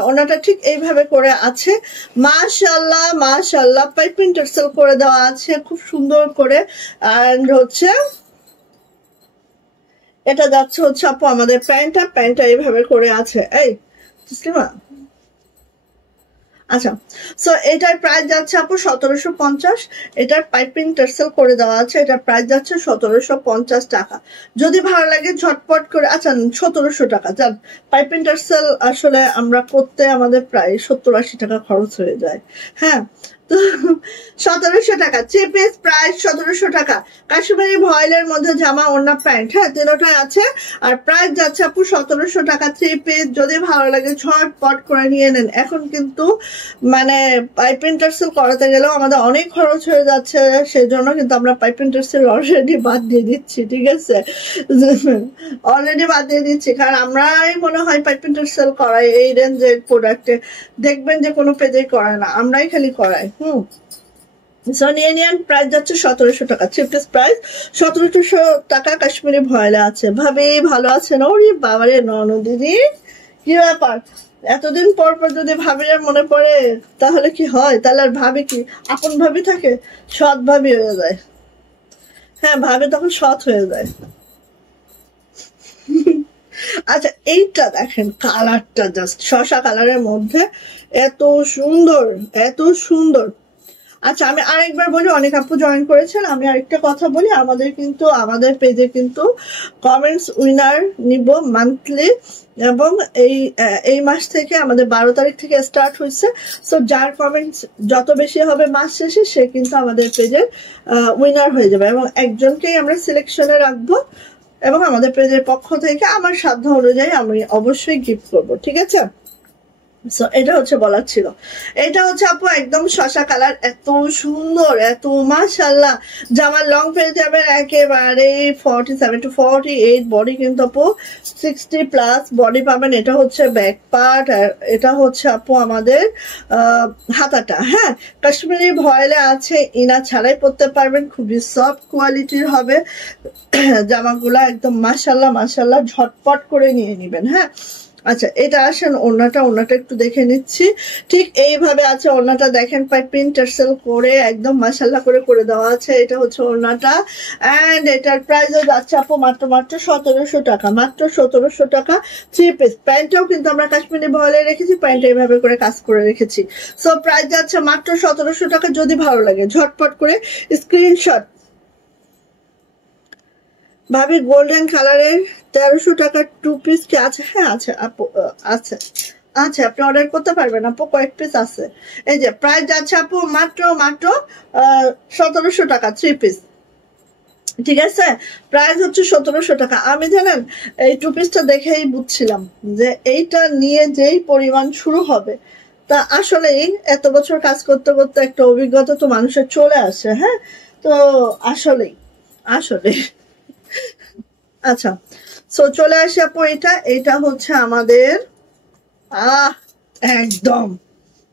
ওড়নাটা ঠিক এইভাবে করে আছে। মাশাআল্লাহ পাইপিং টার্সেল করে দেওয়া আছে খুব সুন্দর করে। এন্ড হচ্ছে এটা যাচ্ছে হচ্ছে আপু আমাদের প্যান্টটা এইভাবে করে আছে। এই তসলিমা, আচ্ছা, সো এটার প্রাইস যাচ্ছে আপু 1750। এটার পাইপিং টার্সেল করে দেওয়া আছে, এটার প্রাইস যাচ্ছে 1750 টাকা। যদি ভালো লাগে ঝটপট করে, আচ্ছা 1700 টাকা যান। পাইপিং টার্সেল আসলে আমরা করতে আমাদের প্রায় 70-80 টাকা খরচ হয়ে যায়। হ্যাঁ, 1700 টাকা, 3 পিস প্রাইস 1700 টাকা। কাশ্মীরি ভয়েলের মধ্যে জামা ওড়না প্যান্ট, হ্যাঁ তিনটাই আছে। আর প্রাইস যাচ্ছে আপু 1700 টাকা 3 পিস। যদি ভালো লাগে ঝটপট করে নিয়ে নেন। এখন কিন্তু মানে পাইপিং টার্সেল করাতে গেলেও আমাদের অনেক খরচ হয়ে যাচ্ছে, সেই জন্য কিন্তু আমরা পাইপিং টার্সেল অলরেডি বাদ দিয়ে দিচ্ছি। ঠিক আছে, অলরেডি বাদ দিয়ে দিচ্ছি, কারণ আমরাই মনে হয় পাইপিং টার্সেল করাই এই রেঞ্জের প্রোডাক্টে। দেখবেন যে কোনো পেজে করায় না, আমরাই খালি করাই। সো নিয়ে নিন। প্রাইস যাচ্ছে 1700 টাকা, 3 পিস প্রাইস 1700 টাকা। কাশ্মীরি ভয়েলে আছে। ভাবি ভালো আছেন? ওরে বাবারে ননদিদি, কি ব্যাপার? এতদিন পর যদি ভাবির মনে পড়ে তাহলে কি হয়? তাহলে আর ভাবি কি আপন ভাবি থাকে? সৎ ভাবি হয়ে যায়। হ্যাঁ, ভাবি তখন সৎ হয়ে যায়। আচ্ছা, এইটা দেখেন, কালারটা জাস্ট শসা কালারের মধ্যে এত সুন্দর। আচ্ছা, আমি আরেকবার বলি, অনেক আপু জয়েন করেছেন। আমি আরেকটা কথা বলি, আমাদের পেজে কিন্তু কমেন্টস উইনার নিব মান্থলি, এবং এই মাস থেকে আমাদের 12 তারিখ থেকে স্টার্ট হয়েছে। সো যার কমেন্টস যত বেশি হবে মাস শেষে, সে কিন্তু আমাদের পেজের উইনার হয়ে যাবে, এবং একজনকেই আমরা সিলেকশনে রাখবো, এবং আমাদের পেজের পক্ষ থেকে আমার সাধ্য অনুযায়ী আমি অবশ্যই গিফট করবো। ঠিক আছে, সো এটা হচ্ছে বলার ছিল। এটা হচ্ছে আপু একদম শসা কালার, এত সুন্দর, এত মাশাআল্লাহ। জামার লং পেয়ে যাবেন একেবারে 47 to 48। বডি কিন্তু আপু 60+ বডি পাবেন। এটা হচ্ছে ব্যাক পার্ট, আর এটা হচ্ছে আপু আমাদের হাতাটা। হ্যাঁ, কাশ্মীরি ভয়েলে আছে, ইনা ছাড়াই পরতে পারবেন, খুবই সফট কোয়ালিটির হবে জামাগুলা। একদম মাশাআল্লাহ ঝটপট করে নিয়ে নিবেন। হ্যাঁ, আচ্ছা এটা আসেন ওড়নাটা একটু দেখে নিচ্ছি। ঠিক এইভাবে আছে ওড়নাটা, দেখেন পাইপিং টার্সেল করে একদম মাশাআল্লাহ করে দেওয়া আছে। এটা হচ্ছে ওড়নাটা এন্ড এটার প্রাইসও যাচ্ছে আপু মাত্র 1700 টাকা, মাত্র 1700 টাকা। 3 পিস প্যান্টটাও কিন্তু আমরা কাশ্মীরি ভয়েলে রেখেছি, প্যান্ট এইভাবে করে কাজ করে রেখেছি। সো প্রাইস যাচ্ছে মাত্র 1700 টাকা। যদি ভালো লাগে ঝটপট করে স্ক্রিনশট। ভাবি গোল্ডেন কালারের 1300 টাকার 2 পিস কি আছে? হ্যাঁ আছে আপু, আছে আচ্ছা আপনি অর্ডার করতে পারবেন আপু, কয়েক পিস আছে। এই যে প্রাইস যাচ্ছে আপু মাত্র 1700 টাকা 3 পিস। ঠিক আছে, প্রাইস হচ্ছে 1700 টাকা। আমি জানেন এই 2 পিসটা দেখেই বুঝছিলাম যে এইটা নিয়ে যেই পরিমাণ শুরু হবে, তা আসলেই এত বছর কাজ করতে করতে একটা অভিজ্ঞতা তো মানুষের চলে আসে। হ্যাঁ, তো আসলেই আসলে আচ্ছা, সো চলে আসি আপু। এটা হচ্ছে আমাদের একদম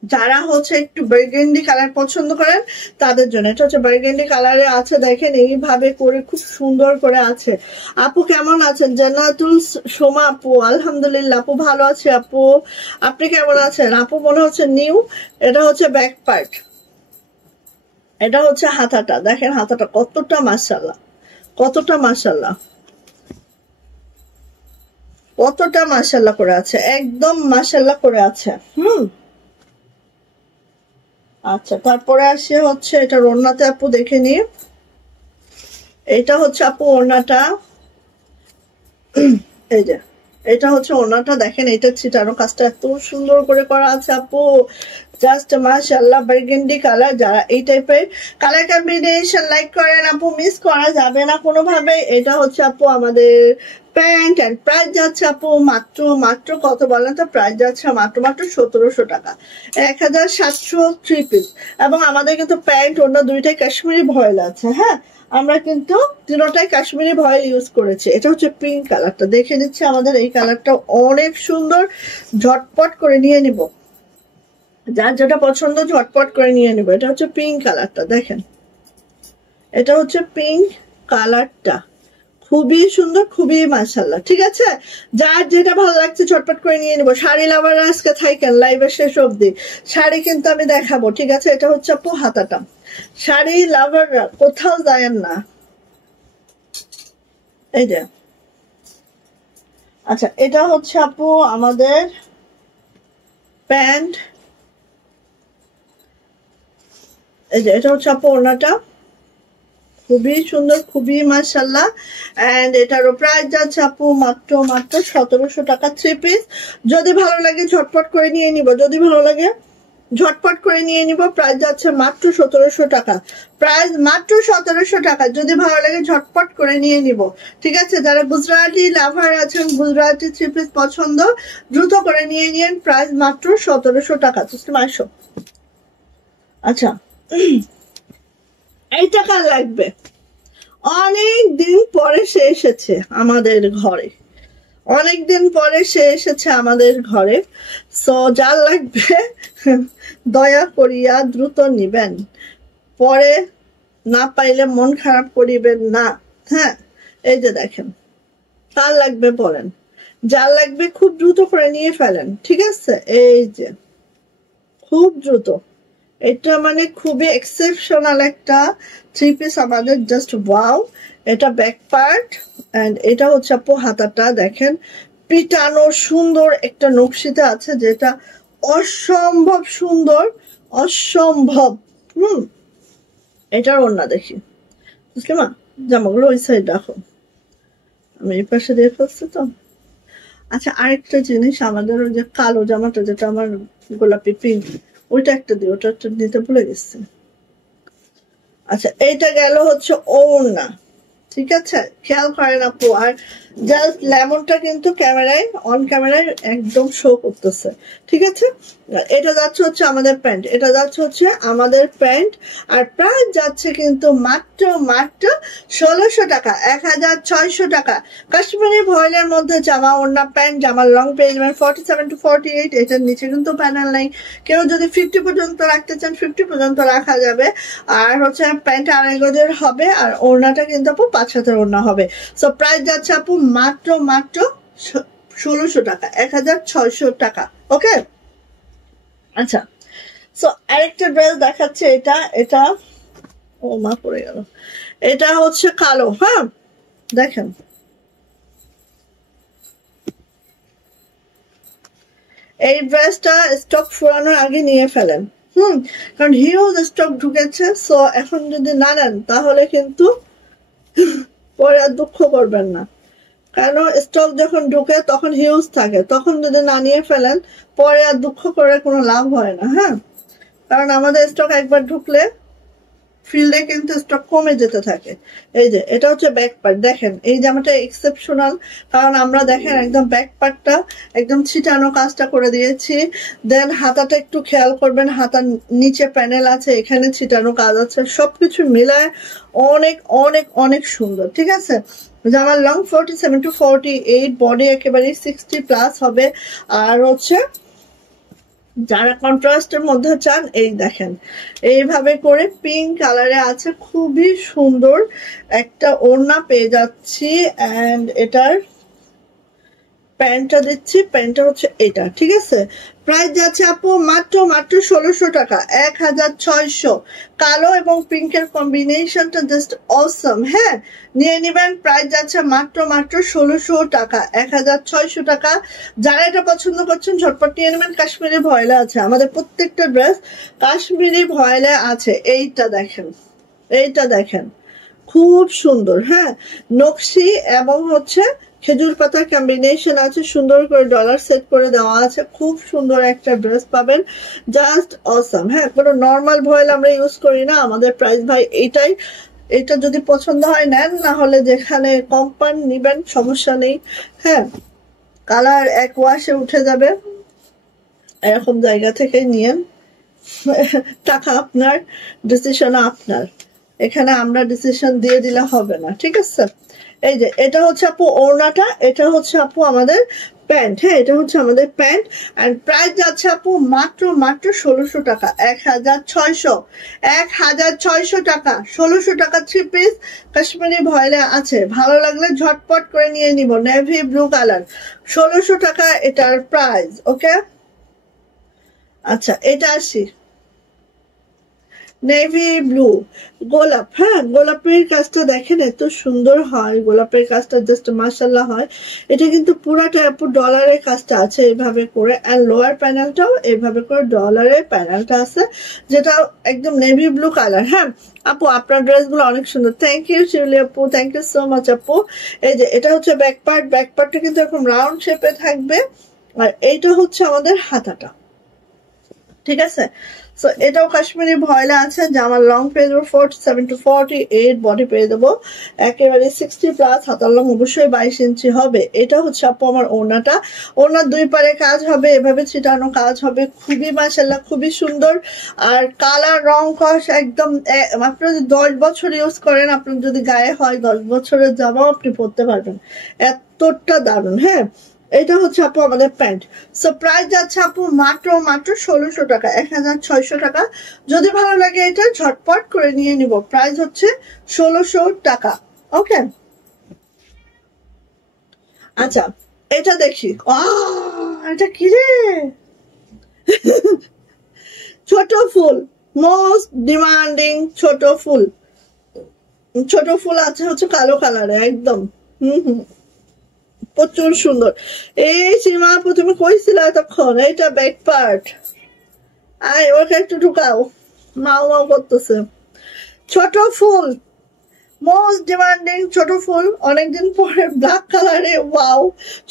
যারা হচ্ছে একটু বার্গেন্ডি কালার পছন্দ করেন তাদের জন্য। এটা হচ্ছে বার্গেন্ডি কালারে আছে, দেখেন এইভাবে করে খুব সুন্দর করে আছে। আপু কেমন আছেন? জান্নাতুল সোমা আপু, আলহামদুলিল্লাহ আপু ভালো আছে আপু, আপনি কেমন আছেন আপু? মনে হচ্ছে নিউ। এটা হচ্ছে ব্যাক পার্ট, এটা হচ্ছে হাতাটা, দেখেন হাতাটা কতটা মাশাআল্লাহ, কতটা মাশাআল্লাহ, কতটা মাশাআল্লাহ করে আছে, একদম মাশাআল্লাহ করে আছে। আচ্ছা তারপরে আসে হচ্ছে এটা ওড়নাতে আপু দেখে নি। এটা হচ্ছে আপু ওড়নাটা, এই যে এটা হচ্ছে ওড়নাটা, দেখেন এটা ছিটানো কাজটা এত সুন্দর করে করা আছে আপু, জাস্ট মাশাআল্লাহ। বার্গেন্ডি কালার, যারা এই টাইপের কালার কম্বিনেশন লাইক করেন আপু মিস করা যাবে না কোনোভাবে। এটা হচ্ছে আপু আমাদের প্যান্ট এন্ড প্রাইস যাচ্ছে আপু মাত্র কত বলেন তো? প্রাইস যাচ্ছে মাত্র 1700 টাকা, 1700 3 পিস। এবং আমাদের কিন্তু প্যান্ট অন্য দুইটাই কাশ্মীরি ভয়েল আছে। হ্যাঁ, আমরা কিন্তু তিনটাই কাশ্মীরি ভয়েল ইউজ করেছি। এটা হচ্ছে পিঙ্ক কালারটা, দেখে নিচ্ছি আমাদের এই কালারটা অনেক সুন্দর, ঝটপট করে নিয়ে নিব, যার যেটা পছন্দ ঝটপট করে নিয়ে নিব। এটা হচ্ছে পিঙ্ক কালারটা, দেখেন এটা হচ্ছে পিঙ্ক কালারটা, খুবই সুন্দর, খুবই মাশাআল্লাহ। ঠিক আছে, যার যেটা ভালো লাগছে ঝটপট করে নিয়ে নিব। শাড়ি লাভার আজকে থাকেন লাইভের শেষ অবধি, শাড়ি কিন্তু আমি দেখাবো। ঠিক আছে, এটা হচ্ছে আপু হাতাটা, শাড়ি লাভাররা কোথাও যায়েন না। এই যে আচ্ছা এটা হচ্ছে আপু আমাদের প্যান্ট, এই যে এটা হচ্ছে আপু ওড়নাটা, খুবই সুন্দর, খুবই মাশাআল্লাহ। এন্ড এটারও প্রাইস যাচ্ছে আপু মাত্র 1700 টাকা 3 পিস। যদি ভালো লাগে ঝটপট করে নিয়ে নিব, যদি ভালো লাগে ঝটপট করে নিয়ে নিব। প্রাইস যাচ্ছে মাত্র 1700 টাকা, প্রাইস মাত্র 1700 টাকা। যদি ভালো লাগে ঝটপট করে নিয়ে নিব। ঠিক আছে, যারা গুজরাটি লাভার আছেন, গুজরাটি 3 পিস পছন্দ, দ্রুত করে নিয়ে নিন। প্রাইস মাত্র 1700 টাকা। আসো, আচ্ছা এই টাকা লাগবে। অনেক দিন পরে সে এসেছে আমাদের ঘরে, অনেক দিন পরে সে এসেছে আমাদের ঘরে। সো যার লাগবে দয়া করিয়া দ্রুত নিবেন, পরে না পাইলে মন খারাপ করিবেন না। হ্যাঁ, এই যে দেখেন কার লাগবে বলেন, যার লাগবে খুব দ্রুত করে নিয়ে ফেলেন। ঠিক আছে, এই যে খুব দ্রুত, এটা মানে খুবই এক্সেপশনাল একটা 3 পিস আমাদের, জাস্ট ওয়াও। এটা ব্যাক পার্ট এন্ড এটা হচ্ছে আপু হাতাটা, দেখেন পিটানো সুন্দর একটা নকশিতে আছে, যেটা অসম্ভব সুন্দর, অসম্ভব। এটার ওড়না দেখি বুঝলি মা, জামাগুলো ওই সাইড রাখো, আমি এই পাশে দিয়ে ফেলছি তো। আচ্ছা আরেকটা জিনিস, আমাদের ওই যে কালো জামাটা যেটা আমার গোলাপি পিঙ্ক, ওইটা একটা দিই, ওটা একটা দিতে ভুলে গেছি। আচ্ছা এইটা গেল হচ্ছে ওড়না। ঠিক আছে, খেয়াল করেন আপু। আর জাস্ট লেমনটা কিন্তু ক্যামেরায়, অন ক্যামেরায় একদম শো করতেছে। ঠিক আছে, এটা যাচ্ছে হচ্ছে আমাদের প্যান্ট, এটা যাচ্ছে হচ্ছে আমাদের প্যান্ট। আর প্রাইস যাচ্ছে কিন্তু মাত্র 1600 টাকা, 1600 টাকা। কাশ্মীরি ভয়েলের মধ্যে জামা, ওড়না, প্যান্ট, জামার লং পেজ 47 to 48। এটার নিচে কিন্তু প্যানেল নাই, কেউ যদি 50 পর্যন্ত রাখতে চান 50 পর্যন্ত রাখা যাবে। আর হচ্ছে প্যান্ট 2.5 গজের হবে, আর ওড়নাটা কিন্তু আপু 5 হাতের ওড়না হবে। সো প্রাইস যাচ্ছে আপু মাত্র 1600 টাকা, 1600 টাকা। ওকে, আচ্ছা। সো আরেকটা ড্রেস দেখাচ্ছে, এটা ও মা পড়ে গেল, এটা হচ্ছে কালো। হ্যাঁ, দেখেন এই ড্রেসটা স্টক ফুরানোর আগে নিয়ে ফেলেন। কারণ হিউজ স্টক ঢুকেছে। সো এখন যদি না নেন তাহলে কিন্তু পরে আর দুঃখ করবেন না, কারণ স্টক যখন ঢুকে তখন হিউজ থাকে, তখন যদি না নিয়ে ফেলেন পরে আর দুঃখ করে কোনো লাভ হয় না। হ্যাঁ, কারণ আমাদের স্টক একবার ঢুকলে ফিল্ডে কিন্তু স্টক কমে যেতে থাকে। এই যে এটা হচ্ছে ব্যাক পার্ট, দেখেন এই জামাটা এক্সেপশনাল, কারণ আমরা দেখেন একদম ব্যাক পার্টটা একদম ছিটানো কাজটা করে দিয়েছি। দেন হাতাটা একটু খেয়াল করবেন, হাতার নিচে প্যানেল আছে, এখানে ছিটানো কাজ আছে, সবকিছু মিলায় অনেক অনেক অনেক সুন্দর। ঠিক আছে, জামার লং 47 to 48, বডি একেবারে 60+ হবে। আর হচ্ছে যারা কন্ট্রাস্টের মধ্যে চান, এই দেখেন এইভাবে করে পিঙ্ক কালারে আছে, খুবই সুন্দর একটা ওড়না পেয়ে যাচ্ছি। এন্ড এটার প্যান্টটা দিচ্ছি, প্যান্টটা হচ্ছে এটা। ঠিক আছে, প্রাইস যাচ্ছে আপু মাত্র 1600 টাকা, 1600। কালো এবং পিঙ্কের কম্বিনেশনটা জাস্ট অসম। হ্যাঁ, নিয়ে নিবেন, প্রাইস যাচ্ছে মাত্র 1600 টাকা, 1600 টাকা। যারা এটা পছন্দ করছেন ঝটপট নিয়ে নেবেন। কাশ্মীরি ভয়েলে আছে, আমাদের প্রত্যেকটা ড্রেস কাশ্মীরি ভয়েলে আছে। এইটা দেখেন, এইটা দেখেন, খুব সুন্দর। হ্যাঁ, নকশি এবং হচ্ছে খেজুর পাতার কম্বিনেশন আছে, সুন্দর করে ডলার সেট করে দেওয়া আছে, খুব সুন্দর একটা ড্রেস পাবেন, জাস্ট অসাম। হ্যাঁ, কোনো নর্মাল ভয়েল আমরা ইউজ করি না, আমাদের প্রাইস ভাই এইটাই। এটা যদি পছন্দ হয় নেন, না হলে যেখানে কম পান নিবেন, সমস্যা নেই। হ্যাঁ, কালার এক ওয়াশে উঠে যাবে, এরকম জায়গা থেকে নিয়েন। টাকা আপনার, ডিসিশন আপনার, এখানে আমরা ডিসিশন দিয়ে দিলে হবে না। ঠিক আছে, এই যে এটা হচ্ছে আপু ওড়নাটা, এটা হচ্ছে আপু আমাদের প্যান্ট। হ্যাঁ, এটা হচ্ছে আমাদের প্যান্ট। এন্ড প্রাইস যাচ্ছে আপু মাত্র 1600 টাকা, 1600, 1600 টাকা, 1600 টাকা। 3 পিস কাশ্মীরি ভয়েলে আছে, ভালো লাগলে ঝটপট করে নিয়ে নিব। নেভি ব্লু কালার, 1600 টাকা এটার প্রাইস। ওকে, আচ্ছা, এটা আসি নেভি ব্লু গোলাপ। হ্যাঁ, গোলাপের কাজটা দেখেন এত সুন্দর হয়, গোলাপের কাজটা জাস্ট মাশাআল্লাহ হয়। এটা কিন্তু পুরাটা আপু ডলারের কাজটা আছে এইভাবে করে, আর লোয়ার প্যানেলটাও এইভাবে করে ডলারের প্যানেলটা আছে, যেটা একদম নেভি ব্লু কালার। হ্যাঁ আপু, আপনার ড্রেসগুলো অনেক সুন্দর। থ্যাংক ইউ শিউলি আপু, থ্যাংক ইউ সো মাচ আপু। এই যে এটা হচ্ছে ব্যাক পার্ট, ব্যাক পার্টটা কিন্তু এরকম রাউন্ড শেপে থাকবে, আর এইটা হচ্ছে আমাদের হাতাটা। ঠিক আছে, সো এটাও কাশ্মীরি ভয়েলে আছে। জামার লং পেয়ে দেবো 47 to 48, বডি পেয়ে দেবো একেবারে 60+, হাতার লং অবশ্যই 22 ইঞ্চি হবে। এটা হচ্ছে আপু আমার ওড়নাটা, ওড়নার দুই পারে কাজ হবে, এভাবে ছিটানো কাজ হবে, খুবই মাশাআল্লাহ খুবই সুন্দর। আর কালার রং কস একদম, আপনারা যদি 10 বছর ইউজ করেন, আপনার যদি গায়ে হয় 10 বছরের জামাও আপনি পরতে পারবেন, এতটা দারুণ। হ্যাঁ, এটা হচ্ছে আপু আমাদের প্যান্ট। সো প্রাইস যাচ্ছে আপু মাত্র 1600 টাকা, 1600 টাকা। যদি ভালো লাগে এটা ঝটপট করে নিয়ে নিব, প্রাইস হচ্ছে 1600 টাকা। ওকে, আচ্ছা, এটা দেখি। এটা কি রে, ছোট ফুল, মোস্ট ডিমান্ডিং ছোট ফুল। ছোট ফুল আছে হচ্ছে কালো কালারে একদম। প্রচুর সুন্দর। এই সীমা আপু তুমি কইছিলা তখন, এইটা ব্যাক পার্ট। আয় ওকে একটু ঢুকাও, মাও মাও করতেছে। ছোট ফুল, মোস্ট ডিমান্ডিং ছোট ফুল, অনেকদিন পরে ব্ল্যাক কালারে। ওয়াও,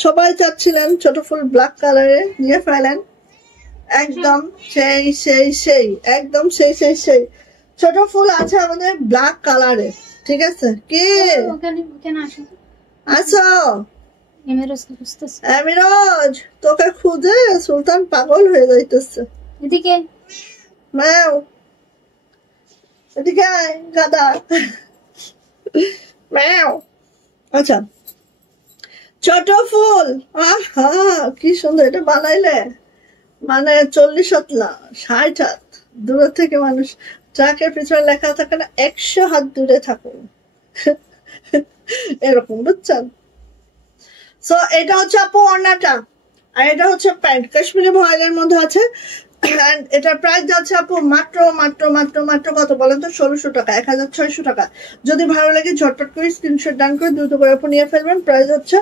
সবাই চাচ্ছিলেন ছোট ফুল ব্ল্যাক কালারে, নিয়ে ফেলেন। একদম সেই সেই সেই, একদম সেই সেই সেই। ছোট ফুল আছে আমাদের ব্ল্যাক কালারে। ঠিক আছে, কি আছো মিরাজ? তোকে খুঁজে সুলতান পাগল হয়ে যাইতেছে। এদিকে ম্যাও, এদিকে আয় গাদা। ম্যাও, আচ্ছা, ছোট ফুল। আহা কি সুন্দর, এটা বানাইলে মানে 40 হাত না 60 হাত দূরে থেকে মানুষ, ট্রাকের পিছনে লেখা থাকে না 100 হাত দূরে থাকুন, এরকম, বুঝছেন? সো এটা হচ্ছে আপু ওড়নাটা, আর এটা হচ্ছে প্যান্ট, কাশ্মীরি ভয়েলের মধ্যে আছে। এটার প্রাইস যাচ্ছে আপু মাত্র মাত্র মাত্র মাত্র কত বলেন তো, 1600 টাকা, 1600 টাকা। যদি ভালো লাগে ঝটপট করে স্ক্রিনশট ডান করে দ্রুত করে আপু নিয়ে ফেলবেন। প্রাইস হচ্ছে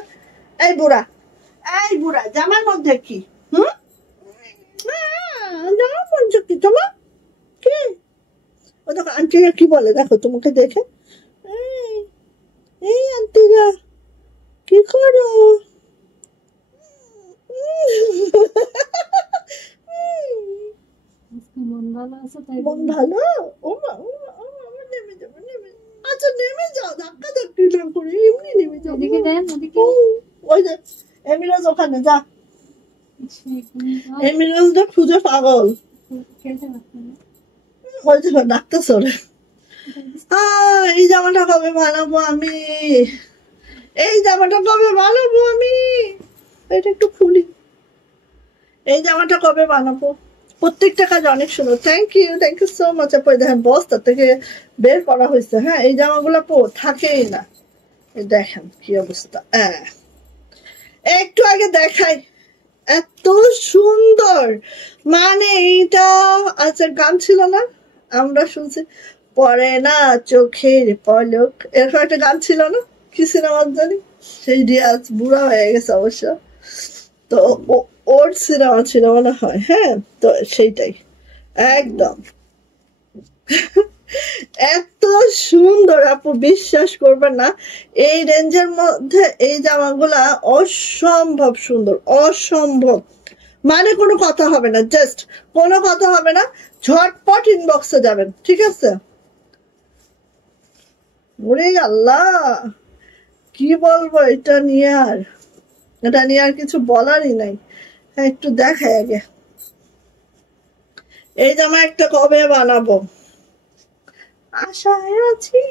এই বুড়া, এই বুড়া জামার মধ্যে কি জামার মধ্যে কি তোমার কি, ও দেখো আন্টিরা কি বলে দেখো তোমাকে দেখে, এই আন্টিরা কি করো, মন ভালো আছে তাই মন ভালো, ও মা ও মা ও মা, আমার নেমে যাবো নেমে, আচ্ছা নেমে যাও, ধাক্কা ধাক্কি না করে এমনি নেমে যাও। ওদিকে দেন, ওদিকে ওই যে এমিরাজ ওখানে যা, এমিরাজটা খুঁজে পাগল, ওই যে ডাক্তার সরে। এই জামাটা কবে বানাবো আমি, এই জামাটা কবে বানাবো আমি, এটা একটু খুলি, এই জামাটা কবে বানাবো। প্রত্যেকটা কাজ অনেক সুন্দর, থ্যাংক ইউ সো মাচ আপু। দেখেন বস্তা থেকে বের করা হয়েছে, হ্যাঁ এই জামাগুলো থাকেই না, দেখেন কি অবস্থা। একটু আগে দেখাই, এত সুন্দর, মানে এইটা আচ্ছা গান ছিল না, আমরা শুনছি পরে না চোখের পলক, এরকম একটা গান ছিল না, কি সিনেমার জানি, সেই রিয়াজ বুড়া হয়ে গেছে অবশ্য, তো ওর সিনেমা ছিল মনে হয়, হ্যাঁ তো সেইটাই একদম। এত সুন্দর আপু বিশ্বাস করবেন না, এই রেঞ্জের মধ্যে এই জামাগুলা অসম্ভব সুন্দর, অসম্ভব, মানে কোনো কথা হবে না, জাস্ট কোনো কথা হবে না, ঝটপট ইনবক্সে যাবেন, ঠিক আছে। ওরে আল্লাহ কি বলবো এটা নিয়ে, আর এটা নিয়ে আর কিছু বলারই নাই। হ্যাঁ একটু দেখাই আগে, এই জামা একটা কবে বানাবো আশায় আছি।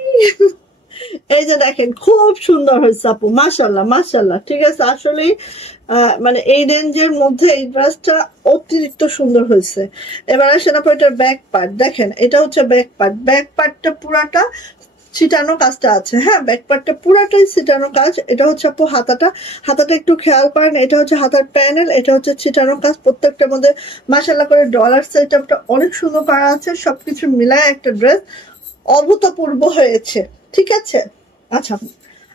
এই যে দেখেন খুব সুন্দর হয়েছে আপু, মাশাল্লাহ মাশাল্লাহ, ঠিক আছে। আসলেই মানে এই রেঞ্জের মধ্যে এই ড্রেসটা অতিরিক্ত সুন্দর হয়েছে। এবার আসেন আপু এটার ব্যাক পার্ট দেখেন, এটা হচ্ছে ব্যাক পার্ট, ব্যাক পার্টটা পুরাটা ছিটানো কাজটা আছে, হ্যাঁ ব্যাক পার্টটা পুরাটাই ছিটানো কাজ। এটা হচ্ছে আপু হাতাটা, হাতাটা একটু খেয়াল করেন, এটা হচ্ছে হাতার প্যানেল, এটা হচ্ছে ছিটানো কাজ, প্রত্যেকটার মধ্যে মাশাআল্লাহ করে ডলার সেটআপটা অনেক সুন্দর করা আছে, সবকিছু মিলায় একটা ড্রেস অভূতপূর্ব হয়েছে, ঠিক আছে। আচ্ছা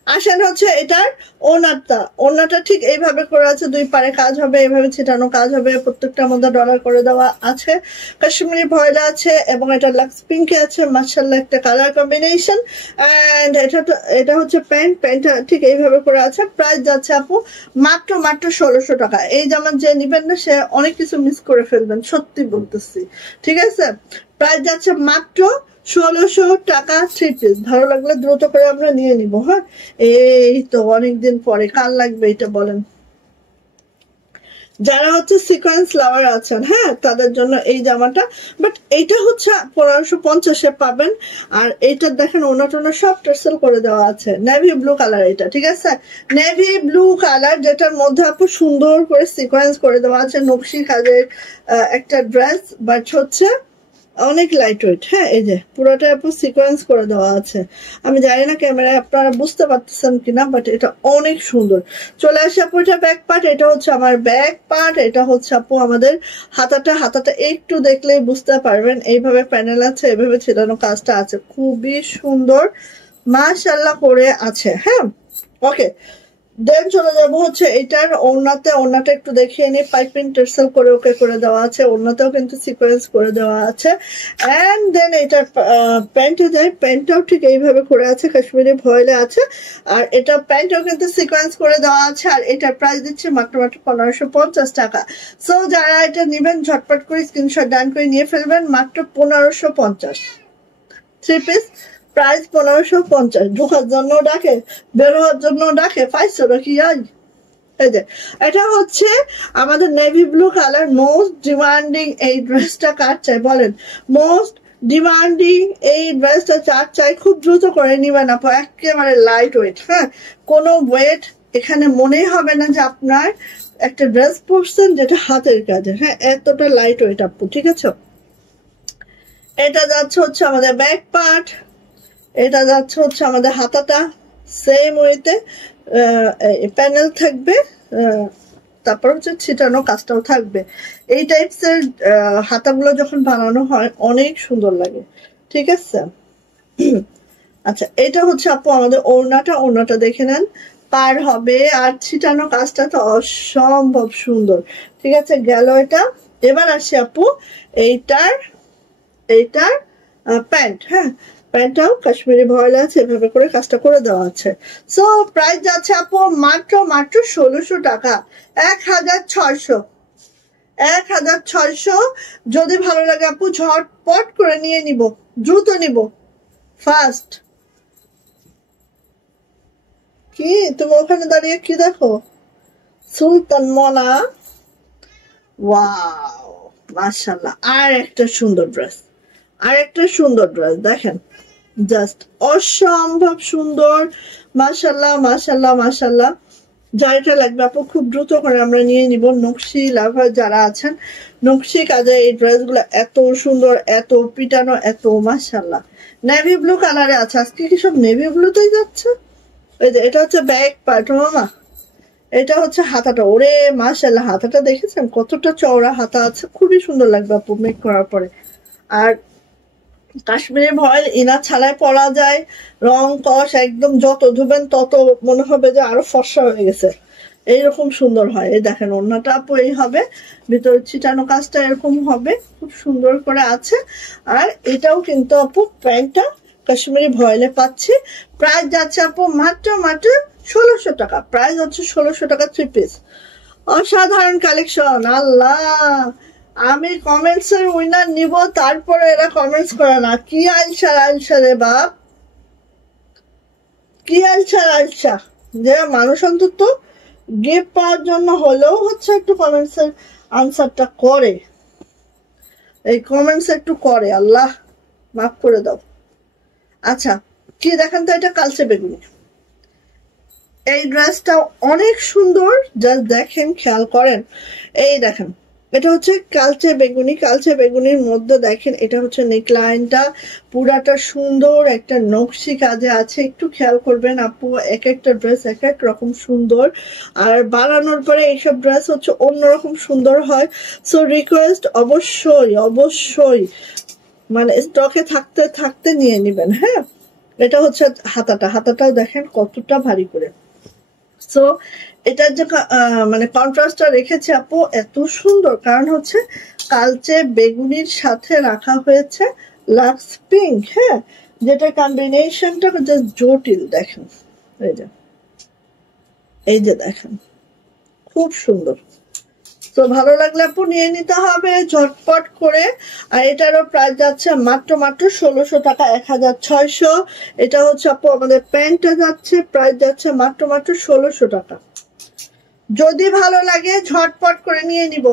আসেন হচ্ছে এটার ওনারটা, ওনারটা ঠিক এইভাবে করে আছে, দুই পারে কাজ হবে, এইভাবে ছিটানো কাজ হবে, প্রত্যেকটার মধ্যে ডলার করে দেওয়া আছে, কাশ্মীরি ভয়েল আছে, এবং এটা লাক্স পিঙ্কে আছে, মাশাআল্লাহ একটা কালার কম্বিনেশন। এন্ড এটা হচ্ছে প্যান্ট, প্যান্টটা ঠিক এইভাবে করে আছে। প্রাইস যাচ্ছে আপু মাত্র মাত্র 1600 টাকা। এই জামা যে নিবেন না সে অনেক কিছু মিস করে ফেলবেন, সত্যি বলতেছি, ঠিক আছে। প্রাইস যাচ্ছে মাত্র 1600 টাকা, 3 পিস। ভালো লাগলে দ্রুত করে আমরা নিয়ে নিব, হ্যাঁ এই তো অনেকদিন পরে, কাল লাগবে এটা বলেন। যারা হচ্ছে সিকোয়েন্স লাভার আছেন, হ্যাঁ তাদের জন্য এই জামাটা, বাট এইটা হচ্ছে 1550-এ পাবেন। আর এইটা দেখেন ওনাটোনা সব টার্সেল করে দেওয়া আছে, নেভি ব্লু কালার, এটা ঠিক আছে নেভি ব্লু কালার, যেটার মধ্যে আপু সুন্দর করে সিকোয়েন্স করে দেওয়া আছে, নকশি কাজের একটা ড্রেস, বাট হচ্ছে অনেক লাইট ওয়েট, হ্যাঁ এই যে পুরোটা আপু সিকোয়েন্স করে দেওয়া আছে। আমি জানি না ক্যামেরায় আপনারা বুঝতে পারতেছেন কিনা, বাট এটা অনেক সুন্দর। চলে আসে আপু এটা ব্যাক পার্ট, এটা হচ্ছে আমার ব্যাক পার্ট, এটা হচ্ছে আপু আমাদের হাতাটা, হাতাটা একটু দেখলেই বুঝতে পারবেন, এইভাবে প্যানেল আছে, এইভাবে ছিলানো কাজটা আছে, খুবই সুন্দর মাশাআল্লাহ করে আছে, হ্যাঁ ওকে। দেন চলে যাবো হচ্ছে এটার ওড়নাতে, ওড়নাটা একটু দেখিয়ে নিই, পাইপিং টার্সেল করে ওকে করে দেওয়া আছে, ওড়নাতেও কিন্তু সিকোয়েন্স করে দেওয়া আছে। এন্ড দেন এটার প্যান্টে যাই, প্যান্টটাও ঠিক এইভাবে করে আছে, কাশ্মীরি ভয়েলে আছে, আর এটা প্যান্টটাও কিন্তু সিকোয়েন্স করে দেওয়া আছে। আর এটার প্রাইস দিচ্ছে মাত্র মাত্র 1550 টাকা। সো যারা এটা নেবেন ঝটপট করে স্ক্রিনশট ডান করে নিয়ে ফেলবেন, মাত্র 1550, 3 পিস, প্রাইস 1550। ঢোকার জন্য ডাকে, বের হওয়ার জন্য ডাকে, পাইছো নাকি? এই যে এটা হচ্ছে আমাদের navy blue colour, most demanding এই ড্রেসটা কার চাই বলেন, মোস্ট ডিমান্ডিং এই ড্রেসটা চার চাই, খুব দ্রুত করে নিবেন আপু, একেবারে লাইট ওয়েট, হ্যাঁ কোনো ওয়েট এখানে মনেই হবে না যে আপনার একটা ড্রেস পরছেন যেটা হাতের কাজে, হ্যাঁ এতটা লাইট ওয়েট আপু, ঠিক আছে। এটা যাচ্ছে হচ্ছে আমাদের ব্যাক পার্ট, এটা যাচ্ছে হচ্ছে আমাদের হাতাটা, সেম ওয়েতে প্যানেল থাকবে, তারপর হচ্ছে ছিটানো কাজটাও থাকবে। এই টাইপসের হাতাগুলো যখন বানানো হয় অনেক সুন্দর লাগে, ঠিক আছে। আচ্ছা, এটা হচ্ছে আপু আমাদের ওড়নাটা দেখে নেন, পার হবে আর ছিটানো কাজটা তো অসম্ভব সুন্দর, ঠিক আছে, গেল এটা। এবার আসি আপু এইটার প্যান্ট। হ্যাঁ, প্যান্টটাও কাশ্মীরি ভয়েল আছে, এভাবে করে কাজটা করে দেওয়া আছে। সো প্রাইস যাচ্ছে আপু মাত্র 1600 টাকা, 1600। যদি ভালো লাগে আপু ঝটপট করে নিয়ে নিব, দ্রুত নিব, ফাস্ট। কি তুমি ওখানে দাঁড়িয়ে কি দেখো? সুলতান মনা, ওয়াও মাশাআল্লাহ, আর একটা সুন্দর ড্রেস, দেখেন, জাস্ট অসম্ভব সুন্দর, মাশাআল্লাহ মাশাআল্লাহ মাশাআল্লাহ। যাইটা লাগবে আপু খুব দ্রুত করে আমরা নিয়ে নিব। নকশি লাভার যারা আছেন, নকশি কাজে এই ড্রেসগুলো এত সুন্দর, এত পিটানো, এত মাশাআল্লাহ। নেভি ব্লু কালারে আছে, আজকে কি সব নেভি ব্লুতেই যাচ্ছে। এই যে এটা হচ্ছে ব্যাক পার্ট মামা, এটা হচ্ছে হাতাটা, ওরে মাশাআল্লাহ, হাতাটা দেখেছেন কতটা চওড়া হাতা আছে, খুবই সুন্দর লাগবে আপু মেক করার পরে। আর কাশ্মীরি ভয়েল ইনার ছাড়াই পরা যায়, রং কষ একদম যত ধুবেন তত মনে হবে যে আরো ফর্সা হয়ে গেছে, এইরকম সুন্দর হয়। এই দেখেন ওড়নাটা আপু এই হবে, ভিতরে ছিটানো কাজটা এরকম হবে, খুব সুন্দর করে আছে। আর এটাও কিন্তু আপু প্যান্টটা কাশ্মীরি ভয়েলে পাচ্ছি। প্রাইস যাচ্ছে আপু মাত্র 1600 টাকা, প্রাইস হচ্ছে 1600 টাকা 3 পিস। অসাধারণ কালেকশন, আল্লাহ। আমি কমেন্টস এর উইনার নিব, তারপরে এরা কমেন্টস করে না, কি আলসা রে বাপ, কি আলসা যে মানুষ অন্তত গিফট পাওয়ার জন্য হলেও হচ্ছে একটু কমেন্টস এর আনসারটা করে, এই কমেন্টস একটু করে, আল্লাহ মাফ করে দাও। আচ্ছা, কি দেখেন তো, এটা কালচে বেগুনি, এই ড্রেসটা অনেক সুন্দর, জাস্ট দেখেন, খেয়াল করেন, এই দেখেন এটা হচ্ছে কালচে বেগুনির মধ্যে দেখেন এটা হচ্ছে নেকলাইনটা পুরাটা সুন্দর একটা নকশি কাজে আছে, একটু খেয়াল করবেন আপু, এক একটা ড্রেস এক এক রকম সুন্দর, আর বানানোর পরে এইসব ড্রেস হচ্ছে অন্যরকম সুন্দর হয়। সো রিকোয়েস্ট অবশ্যই মানে স্টকে থাকতে নিয়ে নেবেন। হ্যাঁ, এটা হচ্ছে হাতাটাও দেখেন কতটা ভারী করে। সো এটার যে মানে কন্ট্রাস্টটা রেখেছে আপু এত সুন্দর, কারণ হচ্ছে কালচে বেগুনির সাথে রাখা হয়েছে লাক্স পিঙ্ক। হ্যাঁ, যেটা কম্বিনেশনটা জাস্ট জটিল, দেখেন এই যে দেখেন, খুব সুন্দর। তো ভালো লাগলে আপু নিয়ে নিতে হবে ঝটপট করে। আর এটারও প্রাইস যাচ্ছে মাত্র 1600 টাকা, 1600। এটা হচ্ছে আপু আমাদের প্যান্টটা যাচ্ছে, প্রাইস যাচ্ছে মাত্র 1600 টাকা। যদি ভালো লাগে ঝটপট করে নিয়ে নিব,